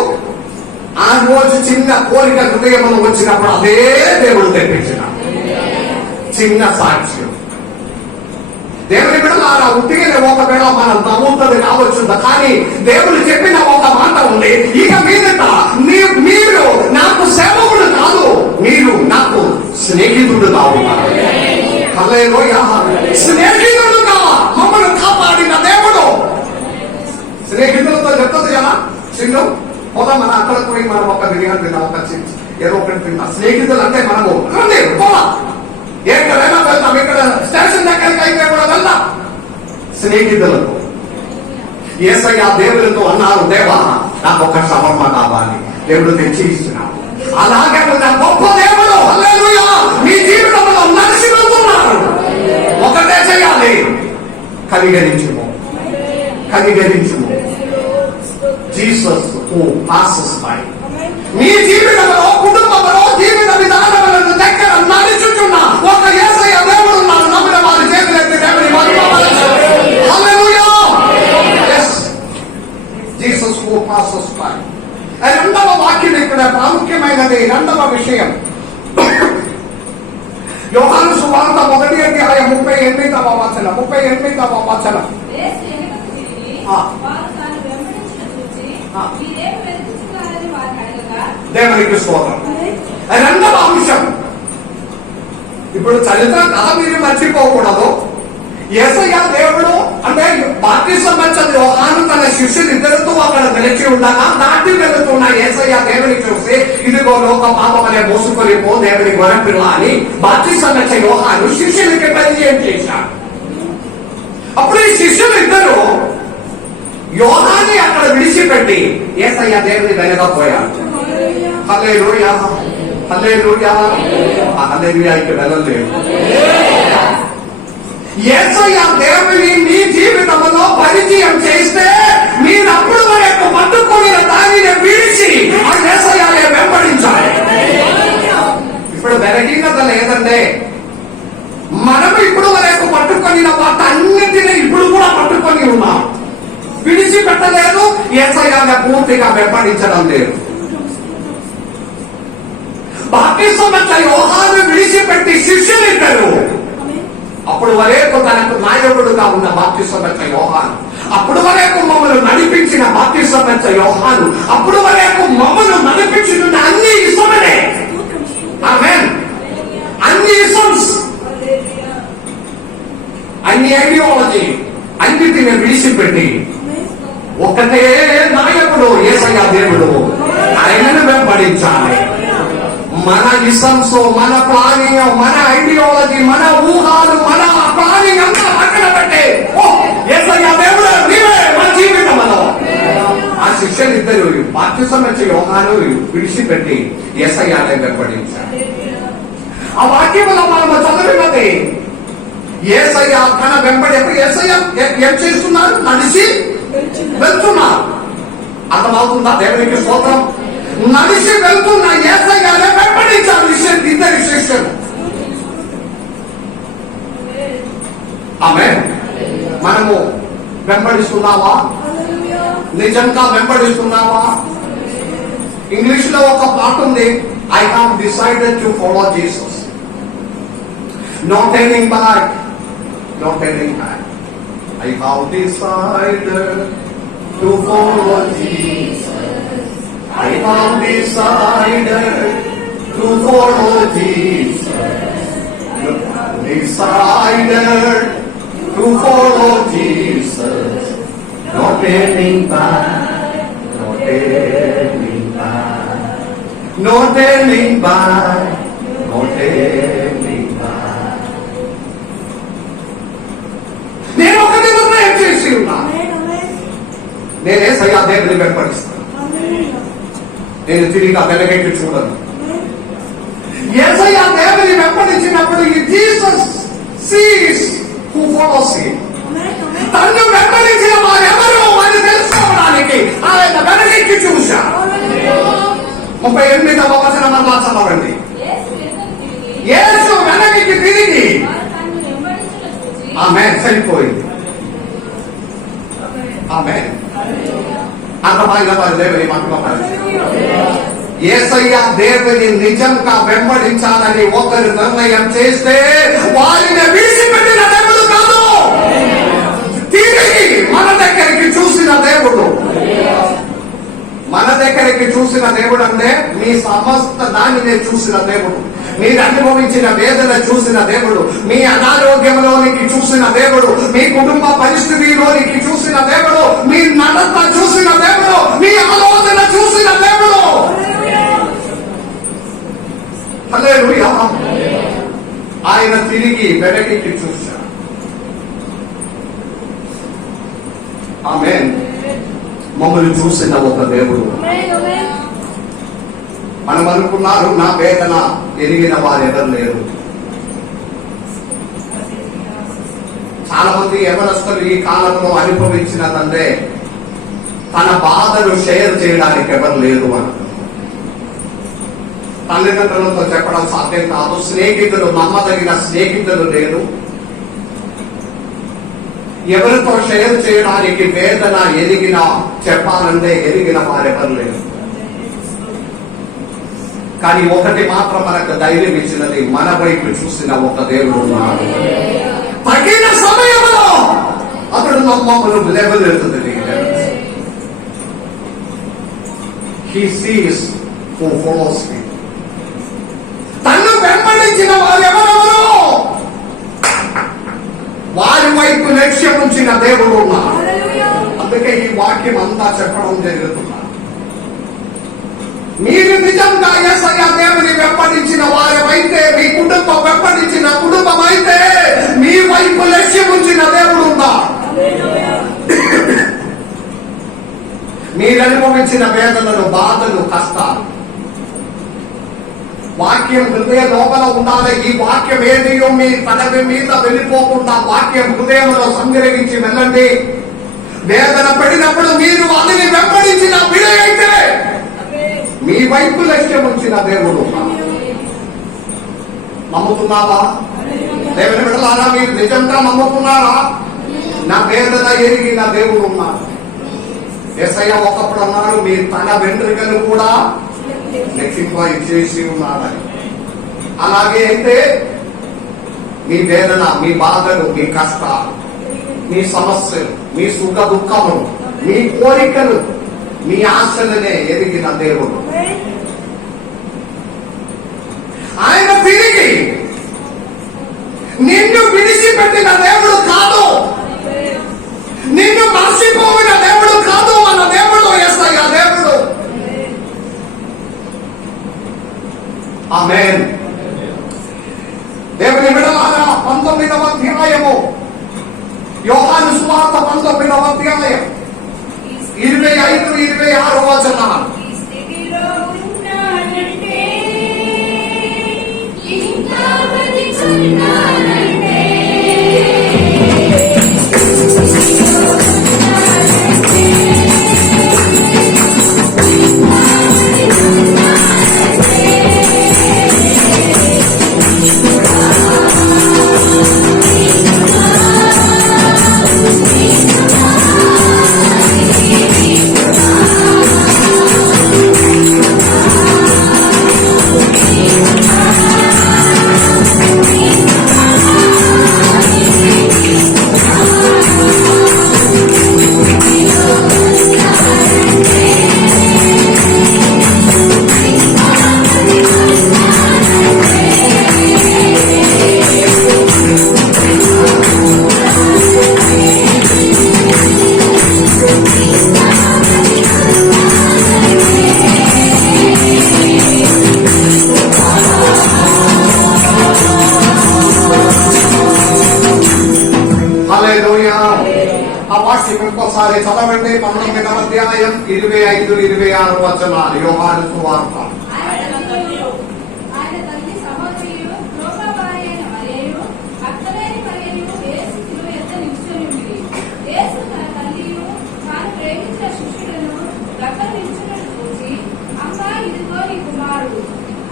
ఆ రోజు చిన్న కోరిక హృదయం వచ్చినప్పుడు అదే దేవుడు తెప్పించిన చిన్న సాక్ష్యం. దేవుని బిడ్డలారా, ఉట్టిగా ఒకవేళ మనం నమ్ముతుంది కావచ్చు, కానీ దేవుడు చెప్పిన ఒక మాట ఉంది, ఇక మీదట మీరు నాకు సేవకుడు కాదు, మీరు నాకు స్నేహితుడు కావున్నారు. హల్లెలూయా. స్నేహితుడుగా మమ్మల్ని కాపాడిన దేవుడు. స్నేహితులతో చెప్తుంది కదా చిన్ను, పోదా మన అక్కడ పోయి మనం ఒక బిర్యానీ తిన్నాం, ఒక ఏదో ఒకటి తింటాం. స్నేహితులు అంటే మనము పోదా, ఎక్కడైనా వెళ్తాం, ఇక్కడ స్టేషన్ దగ్గరికి అయితే కూడా వెళ్దాం. స్నేహితులకు యేసయ్య దేవుడితో అన్నారు, దేవా నాకు ఒక షవర్మా కావాలి, దేవుడు తెచ్చి ఇస్తున్నాడు. అలాగే ఉన్న గొప్ప దేవుడు హల్లెలూయా మీ జీవితంలో నడిచి వెళ్తున్నారు. ఒకటే చేయాలి, కనికరించుము, కనికరించుము. Jesus who passes by. మీ జీవితంలో, కుటుంబంలో, జీవిత విధానములను దగ్గర నడుచుచున్న ఒక యేసయ్య దేవుడు ఉన్నారు. నమ్మిన వారి చేతులెత్తి దేవుని మహిమపరచండి. హల్లెలూయా. yes, Jesus who passes by. రెండవ వాక్యం ఇక్కడ ప్రాముఖ్యమైనది. రెండవ విషయం యోహాను సువార్త 1వ అధ్యాయం 38వ వచనం. 38వ వచనం. దేవునికి స్తోత్రం. రెండవ అంశం, ఇప్పుడు చరిత్ర కథ మీరు మర్చిపోకూడదు. యేసయ్య దేవుడు అంటే బాప్తిసం ఇచ్చిన యోహాను తన శిష్యులు ఇద్దరితో అక్కడ నిలిచి ఉండగా దాటి వెళుతున్న యేసయ్య దేవుని చూసి, ఇదిగో లోక పాపం అనే మోసుకొని పో దేవుని గొర్రెపిల్ల అని బాప్తిసం ఇచ్చిన యోహాను శిష్యులకి పరిచయం చేశాడు. అప్పుడు ఈ శిష్యులు ఇద్దరు యోహాన్ని అక్కడ విడిచిపెట్టి యేసయ్య దేవుని వెనకపోయారు. హల్లెలూయా, హల్లెలూయా. హల్లెలూయాకి వెళ్ళలేదు. యేసయ్య దేవుని మీ జీవితంలో పరిచయం చేస్తే మీరు అప్పుడు వరకు పట్టుకొని దానిని విడిచి ఆ యేసయ్యనే వెంబడించాలి. ఇప్పుడు బలహీనత లేదంటే మనం ఇప్పుడు వరకు పట్టుకొని వాటన్నిటినీ ఇప్పుడు కూడా పట్టుకొని ఉన్నాం, విడిచిపెట్టలేదు. యేసయ్యనే పూర్తిగా వెంబడించడం లేదు. బాప్తిసం ఇచ్చిన యోహాను విడిచిపెట్టి శిష్యులు ఇద్దరు అప్పుడు వరకు తనకు నాయకుడుగా ఉన్న బాప్తిసం ఇచ్చిన యోహాను, అప్పుడు వరకు మమ్మల్ని నడిపించిన బాప్తిసం ఇచ్చిన యోహాను, అప్పుడు వరకు మమ్మల్ని నడిపించిన అన్ని ఇసమనే. ఆమేన్. అన్ని ఇసమ్స్, అన్ని ఐడియాలజీ అన్నిటిని విడిచిపెట్టి ఒకటే నాయకుడు యేసయ్య దేవుడు, ఆయనను వెంబడించాలి. మన ఇసమ్స్, మన ప్లానింగ్, మన ఐడియాలజీ, మన ఊహాలు, మన ప్లానింగ్ అంతా పక్కన పెట్టి యేసయ్య దేవుడు నీవే మన జీవితంలో. ఆ శిష్యులు ఇద్దరు బాప్తిసం ఇచ్చిన యోహాను విడిచిపెట్టి యేసయ్యనే వెంబడించారు. ఆ వాక్యంలో మనము చదివినది యేసయ్య తన వెంబడి యేసయ్య ఏం చేస్తున్నారు, నడిచి వెళ్తున్నారు. అర్థమవుతుందా? దేవునికి స్తోత్రం. నడిచి వెళ్తున్న యేసయ్యనే వెంబడించారు ఇద్దరు శిష్యులు. ఆమేన్. మనము వెంబడిస్తున్నావా? నిజంగా వెంబడిస్తున్నావా? ఇంగ్లీష్ లో ఒక పాట ఉంది, I have decided to follow Jesus, no turning back, no turning back. I have decided to follow Jesus. I have decided to follow Jesus. decided to follow Jesus. No turning back, no turning back, no turning back, no turning back. నేను ఒకటి నిర్ణయం చేసి ఉన్నా, నేనే సయ్యా దేవుని వెంబడిస్తాను. నేను తిరిగి వెనకైతే చూడను. యేసయ్య దేవుని వెంబడించినప్పుడు Jesus sees who follows him. తన్ను వెంబడించిన వారెవరు అని తెలుసుకోవడానికి ఆయన వెనక్కి చూశారు. 38వ వచనం మరలా చదవండి. యేసు వెనక్కి తిరిగి ఆమేన్ సరిపోయింది. ఆమేన్. అర్థమైన వారు దేవుని మహిమపరచు. యేసయ్య దేవుని నిజంగా వెంబడించాలని ఒకరు నిర్ణయం చేస్తే వారిని విడిచిపెట్టిన దేవుడు కాదు, తిరిగి మన దగ్గరికి చూసిన దేవుడు. మన దగ్గరికి చూసిన దేవుడు అంటే మీ సమస్త దానిని చూసిన దేవుడు, మీరు అనుభవించిన వేదన చూసిన దేవుడు, మీ అనారోగ్యంలోనికి చూసిన దేవుడు, మీ కుటుంబ పరిస్థితిలోనికి చూసిన దేవుడు, మీ నడత చూసిన దేవుడు, మీ ఆలోచన చూసిన దేవుడు. హల్లెలూయా. ఆయన తిరిగి వెనక్కి చూశాడు. ఆమేన్. మమ్మల్ని చూసిన ఒక దేవుడు. మనం అనుకున్నారు నా వేదన ఎరిగిన వారెవరు లేరు. చాలా మంది ఎవరస్తులు ఈ కాలంలో అనుభవించినదంటే తన బాధను షేర్ చేయడానికి ఎవరు లేరు అంటారు. తల్లిదండ్రులతో చెప్పడం సాధ్యం కాదు, స్నేహితులు, నమ్మదగిన స్నేహితులు లేరు, ఎవరితో షేర్ చేయడానికి వేదన ఎరిగిన చెప్పాలంటే ఎరిగిన వారెవరు లేరు. కానీ ఒకటి మాత్రం మనకు ధైర్యం ఇచ్చినది, మన వైపు చూసిన ఒక దేవుడు ఉన్నాడు. తగిన సమయంలో అతడు మమ్మల్ని లేవనెత్తుతుంది. He sees who follows him. తన్ను వెంబడించిన వారెవరెవరు వారి వైపు లక్ష్యం ఉంచిన దేవుడు ఉన్నాడు. అందుకే ఈ వాక్యం అంతా చెప్పడం జరుగుతున్నా. మీరు నిజంగా యేసయ్య దేవుని వెంబడించిన వారైతే, మీ కుటుంబం వెంబడించిన కుటుంబం అయితే, మీ వైపు లక్ష్యం ఉంచిన దేవుడు ఉన్నాడు. మీరు అనుభవించిన వేదనలు, బాధలు, కష్టాలు వాక్యం హృదయ లోపల ఉండాలి. ఈ వాక్యం ఏదియో మీ పదవి మీద వెళ్ళిపోకుండా వాక్యం హృదయంలో సంగ్రహించి వెళ్ళండి. వేదన పడినప్పుడు మీరు అదిని వెంబడించిన బిడ్డ అయితే మీ వైపు లక్ష్యం ఉంచిన దేవుడు. నమ్ముతున్నావా? దేవుని బిడ్డలారా, మీరు నిజంగా నమ్ముతున్నారా? నా వేదన ఎరిగిన దేవుడు ఉన్నాడు. యేసయ్య ఒకప్పుడు అన్నాడు, మీ తన వెంట్రుకలు కూడా లెక్కింపై చేసి ఉన్నాడని. అలాగే అయితే మీ వేదన, మీ బాధలు, మీ కష్టాలు, మీ సమస్యలు, మీ సుఖ దుఃఖములు, మీ కోరికలు, మీ ఆశలనే ఎరిగిన దేవుడు. ఆయన తిరిగి నిన్ను విడిచిపెట్టిన దేవుడు కాదు, నిన్ను మర్చిపోయిన దేవుడు కాదు. మన దేవుడు యేసయ్య దేవుడు. ఆమేన్. దేవుని బిడ్డలారా, 19వ అధ్యాయము యోహాను సువార్త 19వ అధ్యాయం 25-26 వచనాలు. ఇంకొకసారి చదవండి 19వ అధ్యాయం 25, 26 వచనాలు. యోహాను సువార్త.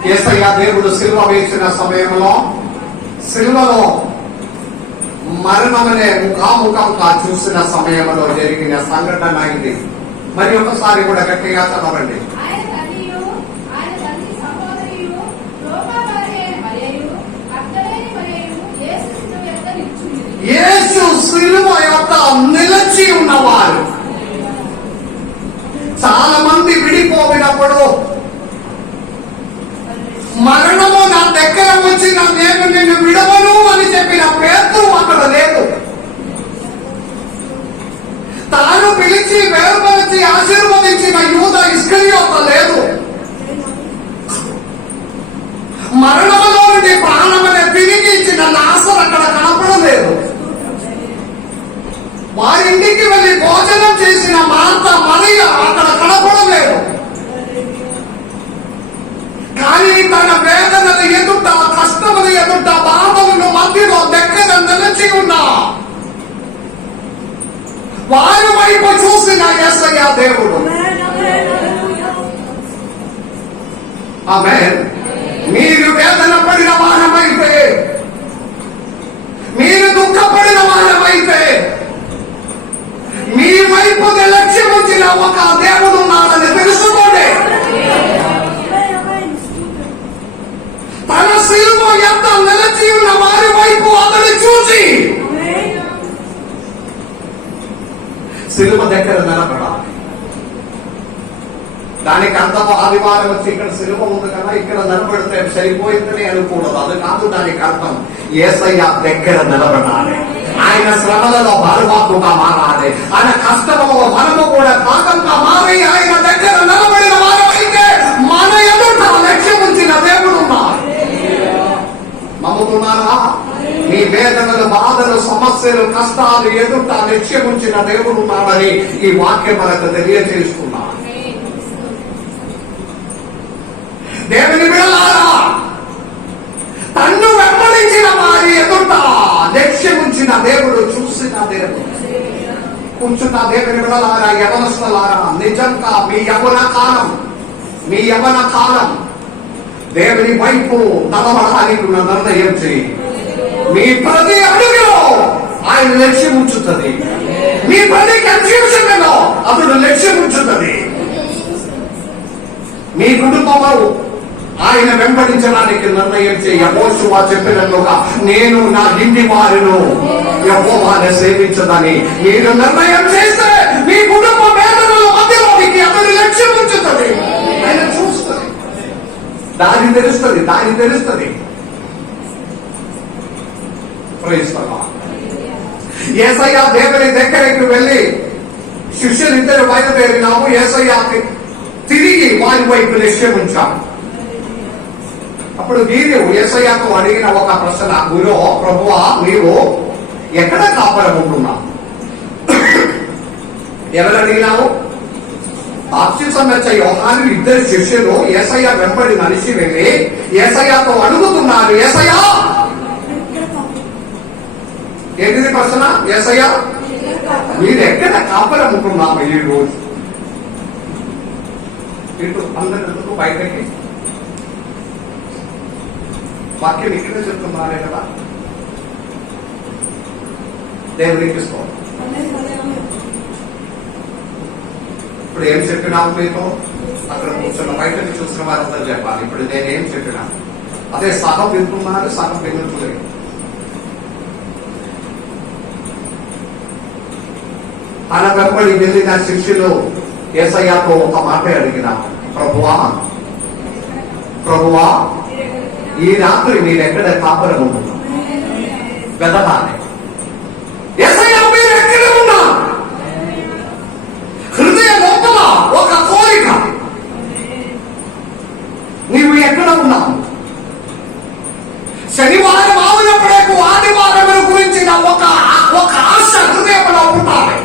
యేసయ్య దేవుడు సిలువ వేసిన సమయంలో సిలువలో మరణమనే ముఖాముఖంగా చూసిన సమయంలో జరిగిన సంఘటన ఇది. మరి ఒకసారి కూడా గట్టిగా చదవండి. యేసు సిలువ యొక్క నిలిచి ఉన్నవారు. చాలా మంది విడిపోయినప్పుడు మరణము నా దగ్గర వచ్చిన నేను నిన్ను విడవను అని చెప్పిన పేతురు అక్కడ లేదు. తాను పిలిచి వేరుపరిచి ఆశీర్వదించిన యూదా ఇస్కరియోత లేదు. మరణంలో నుండి ప్రాణమనే తిరిగి ఇచ్చిన లాజరు అక్కడ కనపడలేదు. వారింటికి వెళ్ళి భోజనం చేసిన మార్త మరియ అక్కడ కనపడలేదు. కానీ తన వేదనల ఎదుట, కష్టముల ఎదుట, బాధలను మధ్యలో దగ్గర నిలిచి ఉన్నా వారి వైపు చూసిన యేసయ్య దేవుడు. ఆమేన్. మీరు వేదన పడిన వారమైతే, మీరు దుఃఖపడిన వారమైతే, మీ వైపు లక్ష్యం వచ్చిన ఒక దేవుడు ఉన్నాడని తెలుసుకోండి. తన సిలువ ఎంత నిలిచి ఉన్న వారి వైపు అతను చూసి సిలువ దగ్గర నిలబడాలి. దానికి అర్థం ఆదివారం వచ్చి ఇక్కడ సిలువ ఉంది కదా, ఇక్కడ నిలబడితే సరిపోయిందని అనుకూడదు. అది కాదు దానికి అర్థం. యేసయ్య దగ్గర నిలబడాలి. ఆయన శ్రమలలో భాగంగా మారాలి. ఆయన కష్టంలో మనము కూడా భాగంగా మారి ఆయన దగ్గర నిలబడిన వారమైతే మన ఎదుట లక్ష్యం ఉంచిన దేవుడు ఉన్నారు. నమ్ముతున్నారా? మీ వేదనలు, బాధలు, సమస్యలు, కష్టాలు ఎదుట లక్ష్యం ఉంచిన దేవుడు ఉన్నాడని ఈ వాక్యం మనకు తెలియజేస్తున్నా. దేవుని బిడ్డలారా, తన్ను వెంబడించిన వారి ఎదుట లక్ష్యం ఉంచిన దేవుడు, చూసిన దేవుడు. కూర్చున్న దేవుని బిడ్డలారా, యవనస్తులారా, నిజంగా మీ యవన కాలం దేవుని వైపు నడవడానికి నిర్ణయం చేయి. మీ ప్రతి అడుగులో ఆయన లక్ష్యం ఉంచుతుంది. మీ ప్రతి కన్ఫ్యూజన్లో అతడు లక్ష్యం ఉంచుతుంది. మీ కుటుంబంలో ఆయన వెంబడించడానికి నిర్ణయం చేయి. యెహోషువ చెప్పినట్లుగా నేను నా ఇంటి వారిను యెహోవాను సేవించదని మీరు నిర్ణయం చేస్తే మీ కుటుంబ వేదనల మధ్యలోనికి అతడు లక్ష్యం ఉంచుతుంది. ఆయన చూస్తుంది, దారి తెలుస్తుంది. యేసయ్య దేవుని దగ్గరికి వెళ్ళి శిష్యులు ఇద్దరు బయలుదేరినాము. యేసయ్య తిరిగి వారి వైపు లక్ష్యం ఉంచాము. అప్పుడు వీరు యేసయ్యతో అడిగిన ఒక ప్రశ్న, గురు ప్రభువా, నీవు ఎక్కడ కాపరం ఉంటున్నావు? ఎవరు అడిగినావు? బాప్తిసం ఇచ్చే యోహాను ఇద్దరు శిష్యులు యేసయ్య వెంబడి నడిచి వెళ్ళి యేసయ్యతో అడుగుతున్నారు, యేసయ్య ఏంటిది ప్రశ్న? యేసయ్య మీరు ఎక్కడ కాపరం ఉంటున్నాము ఈ రోజు? ఇటు అందరితో బయటకి వాక్యం ఇక్కడే చెప్తున్నారే కదా. దేవునికి స్తోత్రం. ఇప్పుడు ఏం చెప్పినావు మీతో? అక్కడ కూర్చున్న బయటని చూసిన వారందరూ చెప్పాలి. ఇప్పుడు నేనేం చెప్పినా అదే సగం వింటున్నారు, సగం వినట్లేదు. తన వెంబడి వెళ్ళిన శిష్యులు యేసయ్యతో ఒక మాట అడిగిన, ప్రభువా ఈ రాత్రి మీరెక్కడ కాపరం ఉంటున్నాం? వెదగాలి. యేసయ్య మీరు ఎక్కడ ఉన్నా? హృదయ లోపల ఒక కోరిక, నీవు ఎక్కడ ఉన్నావు? శనివారం ఆవినప్పుడే ఆదివారం గురించిన ఒక ఆశ హృదయంలో ఉండాలి.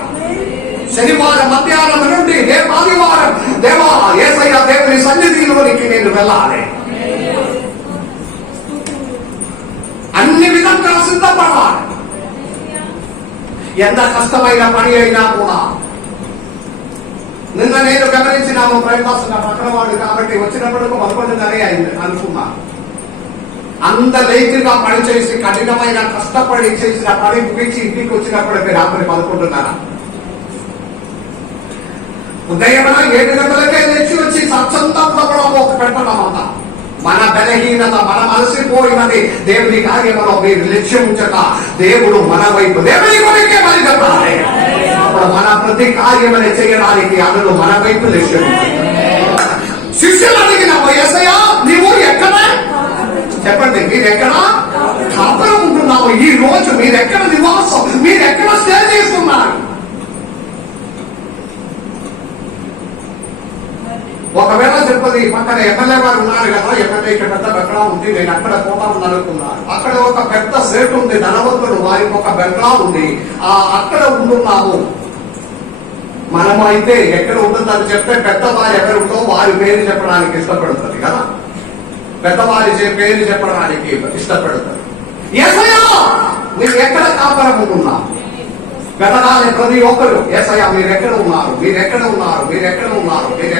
ఎంత కష్టమైన పని అయినా కూడా. నిన్న నేను గమనించినాము, ప్రైమ్ నా పక్కన వాడు కాబట్టి వచ్చినప్పటికీ 11:30 అయింది అనుకున్నా. అంత లేట్గా పని చేసి కఠినమైన కష్టపడి చేసిన పని ముగించి ఇంటికి వచ్చినప్పటికీ రాత్రి 11:30. ఉదయం 7 గంటలకే లేచి వచ్చి సత్సంతంలో కూడా ఒక పెట్టడమంతా. మన బలహీనత, మన మనసిపోయినది దేవుని కార్యములో మీరు లక్ష్యం ఉంచక దేవుడు మన వైపు దేవుని కొరికే మరి చెప్పాలి. అప్పుడు మన ప్రతి కార్యమని చేయడానికి అందులో మన వైపు లక్ష్యం. శిష్యులు అడిగిన యేసయ్యా నీవు ఎక్కడ, చెప్పండి మీరెక్కడ కాపురం ఉంటున్నావు, ఈ రోజు మీరెక్కడ నివాసం, మీరెక్కడ స్టే చేస్తున్నారు? ఒకవేళ చెప్పది పక్కన ఎమ్మెల్యే వారు ఉన్నారు కదా, ఎమ్మెల్యే ఇక్కడ పెద్ద బెంగళా ఉంది, నేను అక్కడ పోతాను అనుకున్నాను. అక్కడ ఒక పెద్ద సెట్ ఉంది, ధనవంతుడు, వారికి ఒక బెంగళా ఉంది, అక్కడ ఉంటున్నాము. మనము అయితే ఎక్కడ ఉంటుందని చెప్తే పెద్దవారు ఎవరుంటో వారి పేరు చెప్పడానికి ఇష్టపడుతుంది కదా, పెద్దవారి పేరు చెప్పడానికి ఇష్టపడుతుంది. యేసయ్యా మీరు ఎక్కడ కాపురం ఉంటున్నావు? వెతకాలి ప్రతి ఒక్కరు. యేసయ్యా మీరు ఎక్కడ ఉన్నారు, మీరు ఎక్కడ ఉన్నారు, మీరు ఎక్కడ ఉన్నారు, మీరు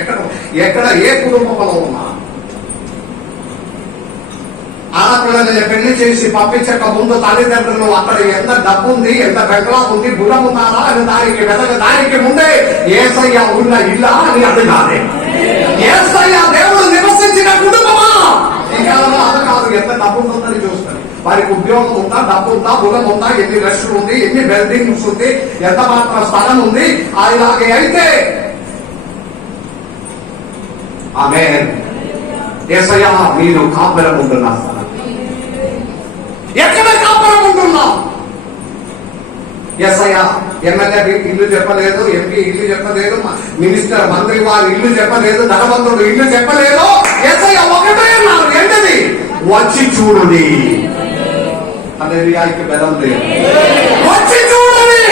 ఎక్కడ ఏ కుటుంబంలో ఉన్నారు? ఆడపిల్లల్ని పెళ్లి చేసి పంపించక ముందు తల్లిదండ్రులు అక్కడ ఎంత డబ్బు ఉంది, ఎంత బెంగళా ఉంది, గుణం ఉన్నారా అని దానికి ముందే యేసయ్య ఉన్న ఇల్లా అని అడగాలి. యేసయ్య దేవుడు నివసించిన కుటుంబమా? ఈ కాలంలో అది కాదు, ఎంత డబ్బు ఉందని చూస్తారు. వారికి ఉద్యోగం ఉందా, డబ్బు ఉందా, గుణం ఉందా, ఎన్ని రష్లు ఉంది, ఎన్ని బిల్డింగ్స్ ఉంది, ఎంత మాత్రం స్థలం ఉంది, అలాగే అయితే ఆమేన్. యేసయ్య మీరు కాపురం ఉంటున్నారు. ఎక్కడ కాపురం ఉంటున్నాం? యేసయ్య ఎమ్మెల్యే ఇల్లు చెప్పలేదు, ఎంపీ ఇల్లు చెప్పలేదు, మినిస్టర్ మంత్రి వారి ఇల్లు చెప్పలేదు, ధనవంతుడు ఇల్లు చెప్పలేదు. యేసయ్య ఒకటే అన్నారు, ఏంటది? వచ్చి చూడుడి. హల్లెలూయాకి బలం లేదు. వచ్చి చూడుడి.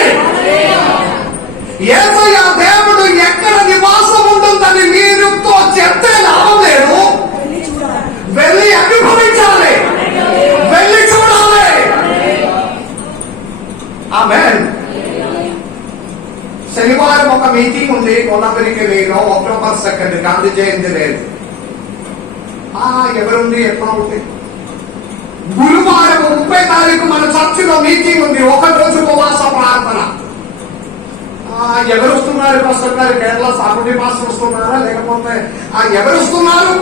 యేసయ్య దేవుడు ఎక్కడ నివాసం ఉంటుందని మీరుతో చెప్తే లాభం లేదు. వెళ్ళి అనుభవించాలి, వెళ్ళి చూడాలి. ఆమేన్. శనివారం ఒక మీటింగ్ ఉంది కొలంబరికి, నేను అక్టోబర్ 2 గాంధీ జయంతి లేదు. ఎవరుంది, ఎట్లా ఉంది? గురువారం 30 తారీఖు మన చర్చిలో మీటింగ్ ఉంది, ఒక రోజు ఉపవాస ప్రార్థన. ఎవరు వస్తున్నారు పాస్టర్ గారు? కేరళ సాగుడి మాస్టర్ వస్తున్నారా, లేకపోతే ఎవరు వస్తున్నారు?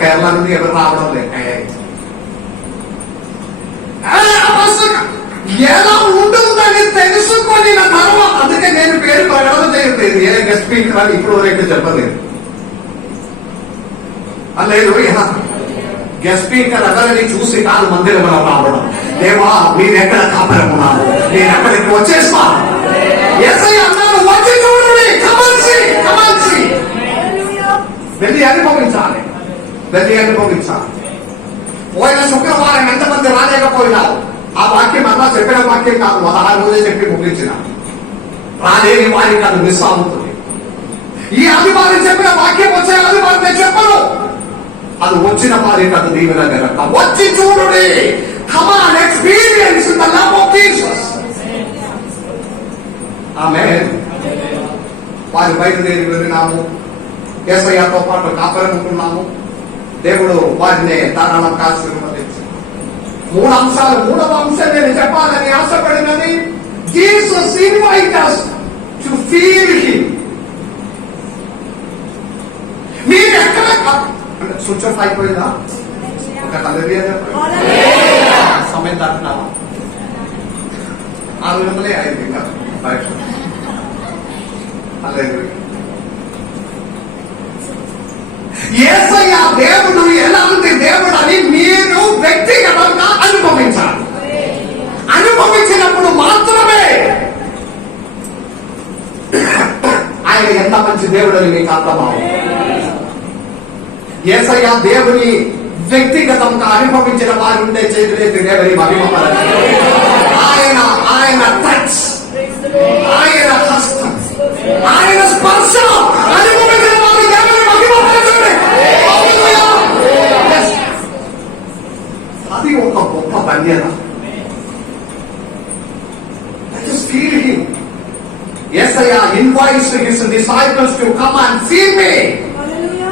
కేరళ నుండి ఎవరు రావడం లేదు. ఎలా ఉంటుందని తెలుసుకొని నా తర్వాత, అందుకే నేను పేరు ప్రకటన చేయట్లేదు. ఏ గెస్ట్ స్పీకర్ అని ఇప్పుడు వరకు చెప్పలేదు. లేదు గెస్ట్ స్పీకర్ ఎవరిని చూసి కాదు మందిరంలో రావడం. దేవా మీరు ఎక్కడ కాపురం ఉన్నారు, నేను అక్కడికి వచ్చేస్తా. యేసయ్య అన్నారు వచ్చి చూడండి, కమాన్సి వెళ్ళి అనుభవించాలి, వెళ్ళి అనుభవించాలి. పోయిన శుక్రవారం ఎంతమంది రాలేకపోయినారు? ఆ వాక్యం అలా చెప్పిన వాక్యం కాదు, 16 రోజే చెప్పి ముగించిన. రాలేని వారికి అది మిస్ అవుతుంది. ఈ ఆదివారం చెప్పిన వాక్యం వచ్చే ఆదివారం నేను చెప్పను, అది వచ్చిన వారికి అది దీవెన కనుక వచ్చి చూడండి. Come on, experience the love of Jesus. ఆమేన్. వారి బయలుదేరి వెళ్ళినాము, యేసయ్యతో పాటు కాపురం ఉంటున్నాము. దేవుడు వారిని ధారాళంగా ఆశీర్వదించారు. 3 అంశాలు. 3వ అంశం నేను చెప్పాలని ఆశపడినది, Jesus invite us to feel him. మీరు ఎక్కడ స్విచ్ ఆఫ్ అయిపోయిందా? ఒక హల్లెలూయా చెప్పండి. సమయం దాటినావా? 6 గంటలే అయింది ఇంకా. హల్లెలూయా. యేసయ్య దేవుడు ఎలాంటి దేవుడు అని మీరు వ్యక్తిగతంగా అనుభవించాలి. అనుభవించినప్పుడు మాత్రమే ఆయన ఎంత మంచి దేవుడు అని మీకు అర్థమవుతుంది. యేసయ్య దేవుని వ్యక్తిగతంగా అనుభవించిన వారు ఉంటే చేతులెత్తి దేవుని మహిమపరచండి. ఆయన టచ్, ఆయన హస్తం, ఆయన స్పర్శ అనుభవించిన వారు దేవుని మహిమపరచండి. అది ఒక గొప్ప ధన్యత. Yesayya invites his disciples to come and see me. హల్లెలూయా.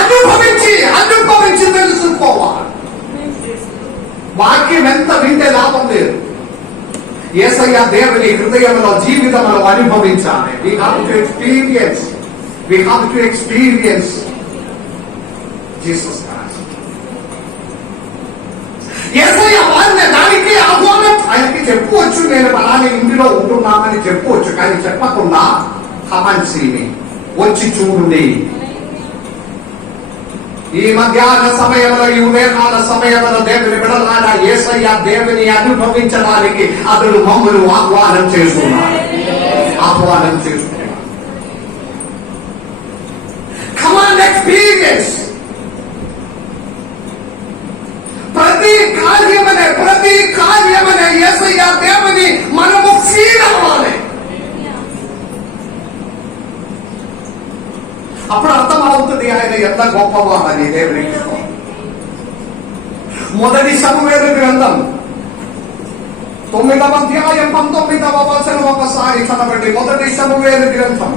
అనుభవించి తెలుసుకోవాలి. వాక్యం ఎంత వింటే లాభం లేదు. యేసయ్య దేవుని హృదయంలో జీవితంలో అనుభవించాలి. We have to experience Jesus Christ. యేసయ్య వారిని దానికి ఆహ్వానం ఆయనకి చెప్పుకోవచ్చు, నేను అలానే ఇంటిలో ఉంటున్నామని చెప్పుకోవచ్చు, కానీ చెప్పకుండా కమన్సీని వచ్చి చూడండి. ఈ మధ్యాహ్న సమయంలో, ఈ ఉదయకాల సమయంలో దేవుని బిడ్డలారా, యేసయ్య దేవుని అనుభవించడానికి అతడు మమ్మల్ని ఆహ్వానం చేస్తున్నాడు. Come on, experience. ప్రతి కార్యమనే యేసయ్య దేవుని మనము ఫీల్ అవ్వాలి. అప్పుడు అర్థమవుతుంది ఆయన ఎంత గొప్పవాడని దేవునికి. మొదటి సమూయేలు గ్రంథం 9వ అధ్యాయం 19వ వచనం ఒకసారి చదవండి. మొదటి సమూయేలు గ్రంథం.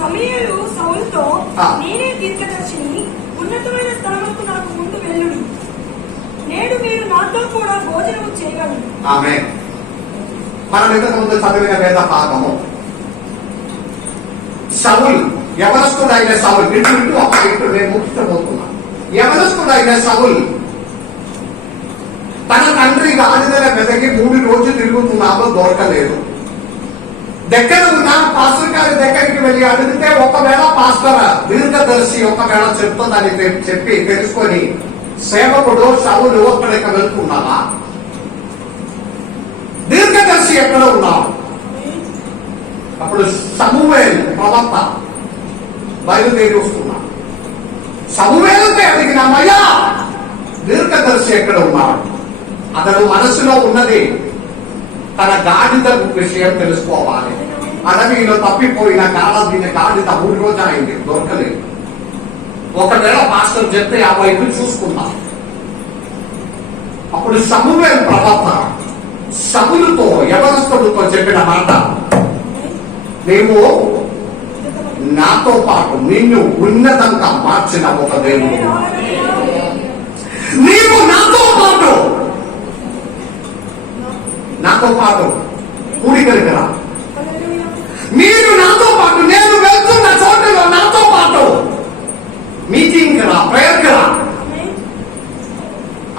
సమూయేలు సౌలుతో, నేనే దీర్ఘదర్శిని, ఉన్నతమైన స్థలములకు నాకు ముందు వెళ్ళుడి. నేడు మీరు నాతో కూడా భోజనము చేయగలరు. ఆమేన్. మనం ఇంతకు ముందు చదివిన వేద భాగము, సౌలు యవనస్తుడైన సౌలు, ఇంటూ ఒక ఇంటూ నేను ముఖ్యమవుతున్నా. యవనస్తుడైన సౌలు తన తండ్రి గాడిదల వెదకి 3 రోజులు తిరుగుతున్నాలో దొరకలేదు. దగ్గర ఉన్న పాస్టర్ గారి దగ్గరికి వెళ్ళి అడిగితే, ఒకవేళ పాస్టర్ దీర్ఘదర్శి ఒకవేళ చెప్తుందని చెప్పి తెలుసుకొని సేవకుడు సౌలు అక్కడికి వెళ్తున్నావా? దీర్ఘదర్శి ఎక్కడ ఉన్నావు? అప్పుడు సమూయేలు ప్రవక్త బయలుదేరి వస్తున్నాడు. సమూయేలుతో అడిగినామయ్యా, దీర్ఘదర్శి ఎక్కడ ఉన్నాడు? అతడు మనసులో ఉన్నది తన గాడిద విషయం తెలుసుకోవాలి. అడవిలో తప్పిపోయిన గాడిద 3 రోజులు అయింది, దొరకలేదు. ఒకవేళ పాస్టర్ చెప్తే ఆ వైపు చూసుకుందాం. అప్పుడు సమూయేలు ప్రవక్త సౌలుతో, యవనస్తుడితో చెప్పిన మాట, నీవు నాతో పాటు నిన్ను ఉన్నతంగా మార్చిన ఒక దేవుడు. నీవు నాతో పాటు కూడికరికి రా. మీరు నాతో పాటు, నేను వెళ్తున్న చోటులో నాతో పాటు మీటింగ్ రా, ప్రేయర్కి రా.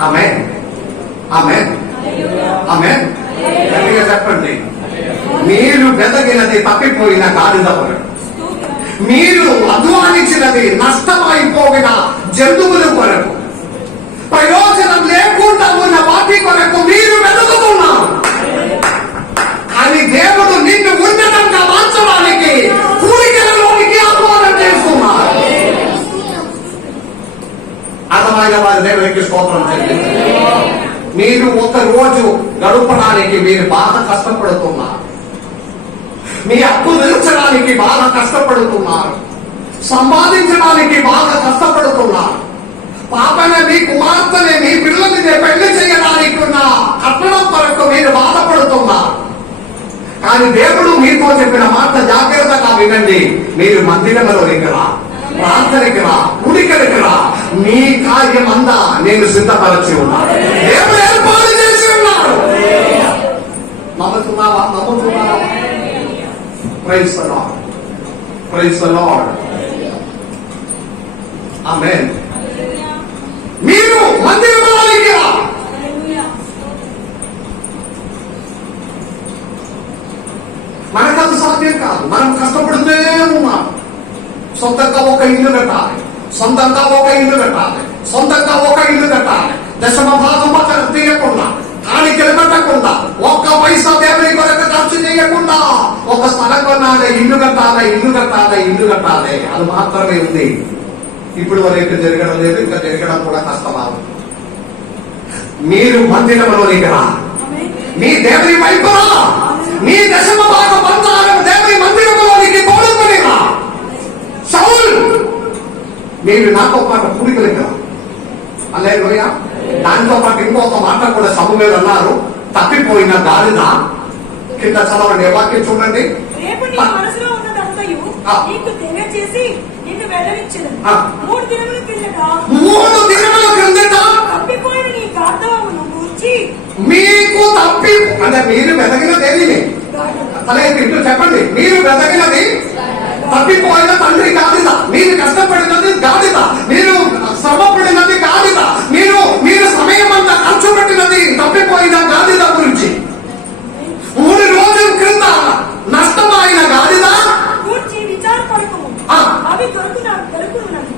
ఆమేన్, ఆమేన్, ఆమేన్. గట్టిగా చెప్పండి. మీరు వెదగినది తప్పిపోయిన గాడిద కొరకు, మీరు అధ్వానించినది నష్టమైపోయిన జంతువుల కొరకు, ప్రయోజనం లేకుండా ఉన్న వాటి కొరకు మీరు వెతుకుతున్నారు. కానీ దేవుడు నిన్ను ఉన్నతంగా మార్చడానికి కూడికలలోనికి ఆహ్వానం చేస్తున్నారు. అర్థమైన వారి దేవునికి స్తోత్రం చెల్లించండి. మీరు ఒక రోజు గడపడానికి మీరు బాగా కష్టపడుతున్నారు. మీ అప్పు తీర్చడానికి బాగా కష్టపడుతున్నారు. సంపాదించడానికి బాగా కష్టపడుతున్నారు. పాపన మీ కుమార్తెని, మీ పిల్లల్ని పెళ్లి చేయడానికి ఉన్న కట్టడం కొరకు మీరు బాధపడుతున్నారు. కానీ దేవుడు మీతో చెప్పిన మాట జాగ్రత్తగా వినండి. మీరు మందిరంలోనికి రా, ప్రార్థనకి రా, కూడికలకి రా. మీ కార్యం అంతా నేను సిద్ధపరచి ఉన్నాను. దేవుడు ఏర్పాటు చేసి ఉన్నాడు. నమ్ముతున్నావా? Praise the Lord, praise the Lord. ఆమేన్. మీరు మందిరంలోనికి రా. మనకు అది సాధ్యం కాదు. మనం కష్టపడుతూనే ఉన్నాం. సొంతంగా ఒక ఇల్లు కట్టాలి, సొంతంగా ఒక ఇల్లు కట్టాలి, సొంతంగా ఒక ఇల్లు కట్టాలి. దశమ భాగం తీయకుండా, కాணிకలు పెట్టకుండా, ఒక్క పైసా దేవుని కొరకు ఖర్చు చేయకుండా ఒక స్థలం కొనాలి, ఇల్లు కట్టాలి, ఇల్లు కట్టాలి, ఇల్లు కట్టాలి. అది మాత్రమే ఉంది. ఇప్పుడు వరకు జరగడం లేదు, ఇంకా జరగడం కూడా కష్టమాదు. మీరు మందిరంలోనికి రా, మీ దేవుని వైపు రా, మీ దశమ భాగ బంధాలను దేవుని మందిరంలోనికి తోడుకొని రా. సౌలు, మీరు నాతో పాటు కూడికలకి రా. హల్లెలూయా. దాంతో పాటు ఇంకొక మాట కూడా సమూయేలు అన్నారు, తప్పిపోయిన గాడిద. కింద చదవండి, వాక్యం చూడండి. రేపు నీ మనసులో ఉన్నదంతయు నీకు తెలియచేసి నిన్ను వెల్లడించను. 3 దినముల క్రిందట తప్పిపోయిన నీ గార్ధవమును గూర్చి మీకు అంటే మీరు వెతకినదేమి చెప్పండి. మీరు వెతకినది తప్పిపోయిన తండ్రి గాడిద, మీరు కష్టపడినది గాడిద, మీరు శ్రమపడినది గాడిద, మీరు సమయం అంతా ఖర్చు పెట్టినది తప్పిపోయిన గాడిద గురించి. 3 రోజుల క్రింద నష్టమైన గాడిద గూర్చి విచారపడకము. అవి దొరుకుతున్నవి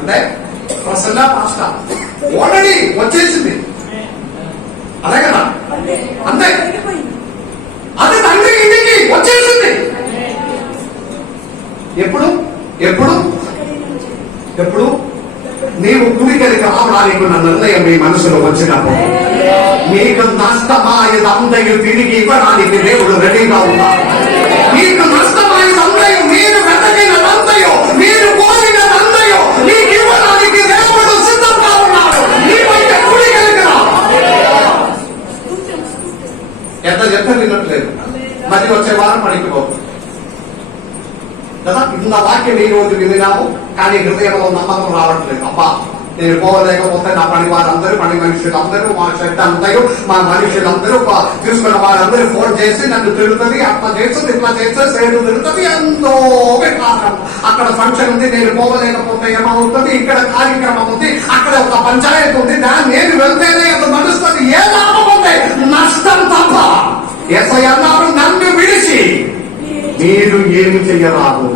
అంటే ప్రసన్న పాస్టర్ ఆల్రెడీ వచ్చేసింది, అదే కదా, అంతే. అది తండ్రి ఇంటికి వచ్చేసింది. ఎప్పుడు ఎప్పుడు ఎప్పుడు నీవు కుడికలికి రావడానికి నా నిర్ణయం మీ మనసులో వచ్చినప్పుడు నీకు నష్టమాయదందయు తిరిగి ఇవ్వడానికి దేవుడు రెడీగా ఉన్నాడు. నీకు నష్టమాయదందయు, మీరు వెతకినదందయు, మీరు కోరినదందయు నీకు ఇవ్వడానికి దేవుడు సిద్ధంగా ఉన్నాడు. నీవైతే కుడికలికి రా. ఎంత చెప్తే వినట్లేదు. మళ్ళీ వచ్చే వారం పడిపోతుంది కదా. ఇంత వాక్యం ఈ రోజు విన్నాము, కానీ హృదయంలో నమ్మకం రావట్లేదు. అబ్బా నేను పోవలేకపోతే నా పని వారందరూ, పని మనుషులందరూ, మా చెడ్డ అందరూ, మా మనుషులందరూ తీసుకున్న వారందరూ ఫోన్ చేసి నన్ను తిరుగుతుంది, అట్లా చేస్తుంది, ఇట్లా చేస్తే సేడు తిరుగుతుంది, ఎంతో కారణం. అక్కడ ఫంక్షన్ ఉంది, నేను పోవలేకపోతే ఏమవుతుంది, ఇక్కడ కార్యక్రమం ఉంది, అక్కడ ఒక పంచాయతీ ఉంది, నేను వెళ్తేనే అది నడుస్తుంది. ఏ లాభం ఉంది? నష్టం తప్ప. యేసయ్య అన్నారు, నన్ను విడిచి మీరు ఏమి చెయ్యరాదు.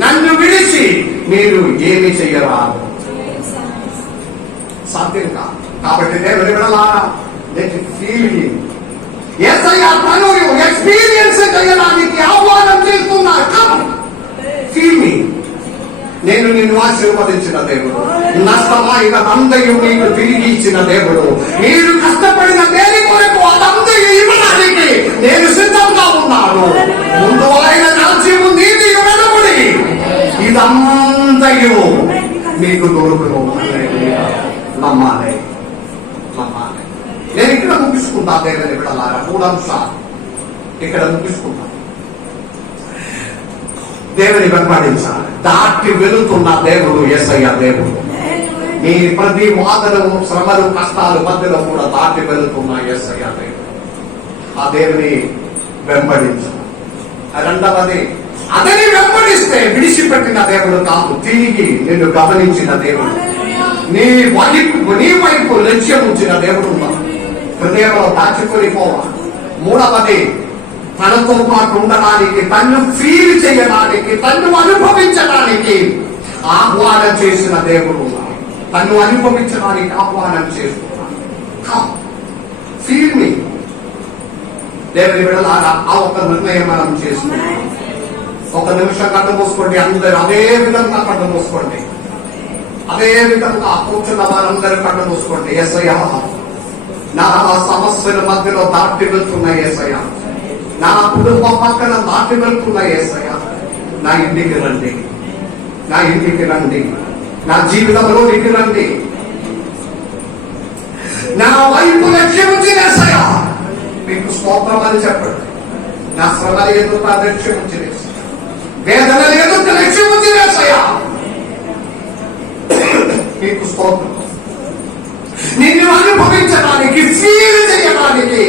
నన్ను విడిచి మీరు ఏమి చెయ్యరాదు. సాధ్యం కాదు. కాబట్టి దేవుని విడలారా, యేసయ్య తను ఎక్స్పీరియన్స్ చేయడానికి ఆహ్వానం చేస్తున్నారు. ఫీల్ మీ. నేను నిన్ను ఆశీర్వదించిన దేవుడు, నష్టమైన అందయు మీకు తిరిగి ఇచ్చిన దేవుడు, మీరు కష్టపడిన దేని కొరకు అదందయు ఇవ్వడానికి నేను సిద్ధంగా ఉన్నాను. ముందు ఆయన రాజ్యము నీతి వెలుగుడి, ఇదంతయు మీకు దొరుకును. నమ్మాలి, నమ్మాలి. నేను ఇక్కడ ముగించుకుంటా దేవుని విడలారా. 3 అంశాలు ఇక్కడ ముగించుకుంటా. దేవుని వెంబడించాలి. దాటి వెళుతున్న దేవుడు యేసయ్య దేవుడు. నీ ప్రతి వాదనము, శ్రమలు, కష్టాలు మధ్యలో కూడా దాటి వెళుతున్న యేసయ్య దేవుడు. ఆ దేవుని వెంబడించాలి. రెండవది, అతని వెంబడిస్తే విడిచిపెట్టిన దేవుడు కాదు, తిరిగి నిన్ను గమనించిన దేవుడు, నీ వైపు లక్ష్యం ఉంచిన దేవుడు హృదయంలో దాచుకొని పోవాలి. 3వది, తనతో పాటు ఉండడానికి, తన్ను ఫీల్ చేయడానికి, తన్ను అనుభవించడానికి ఆహ్వానం చేసిన దేవుడు. తన్ను అనుభవించడానికి ఆహ్వానం చేస్తున్నాడు. ఫీల్ మీ. దేవుని విడలారా, ఆ ఒక నిర్ణయం మనం చేసుకున్నాం. ఒక నిమిషం కళ్ళు మూసుకోండి. అందరూ అదే విధంగా కళ్ళు మూసుకోండి. అదే విధంగా కూర్చున్న వారందరూ కళ్ళు మూసుకోండి. యేసయ్య, నా సమస్యల మధ్యలో దాటి వెళ్తున్న యేసయ్య, నా కుటుంబం పక్కన దాటి వెళ్తున్న యేసయ్య, నా ఇంటికి రండి, నా ఇంటికి రండి, నా జీవితంలోనికి రండి, నా వైపు లక్ష్యం ఉంచి యేసయ్య మీకు స్తోత్రం అని చెప్పండి. నా శ్రమల ఎదుట లక్ష్యం ఉంచి, వేదనల ఎదుట లక్ష్యం ఉంచి యేసయ్య మీకు స్తోత్రం. నిన్ను అనుభవించడానికి, ఫీల్ చేయడానికి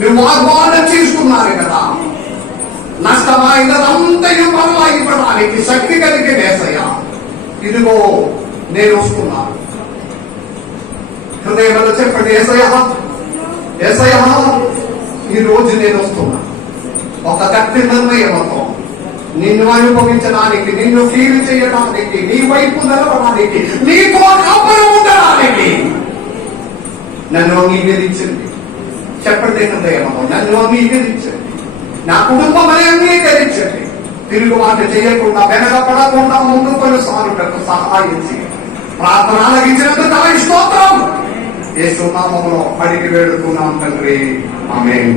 నువ్వు ఆహ్వానం చేసుకున్నారు కదా. నష్టమైనదంతయు మరలా ఇవ్వడానికి శక్తి కలిగి యేసయ్య, ఇదిగో నేను వస్తున్నాను. హృదయంలో చెప్పండి, యేసయ్య, యేసయ్య, ఈ రోజు నేను వస్తున్నా. ఒక గట్టి నిర్ణయంతో నిన్ను అనుభవించడానికి, నిన్ను ఫీల్ చేయడానికి, నీ వైపు నిలవడానికి, నీతో కాపురం ఉండడానికి నన్ను అంగీకరించింది. చెప్పండి హృదయంలో, నన్ను అంగీకరించండి, నా కుటుంబం అని అంగీకరించండి. తిరుగుబాటు చేయకుండా, వెనకపడకుండా ముందు కొనసాగుటకు సహాయం చేయండి. ప్రార్థన ఆలకించినందుకు స్తోత్రం. యేసు నామములో అడిగి వేడుకున్నాం తండ్రి. ఆమేన్.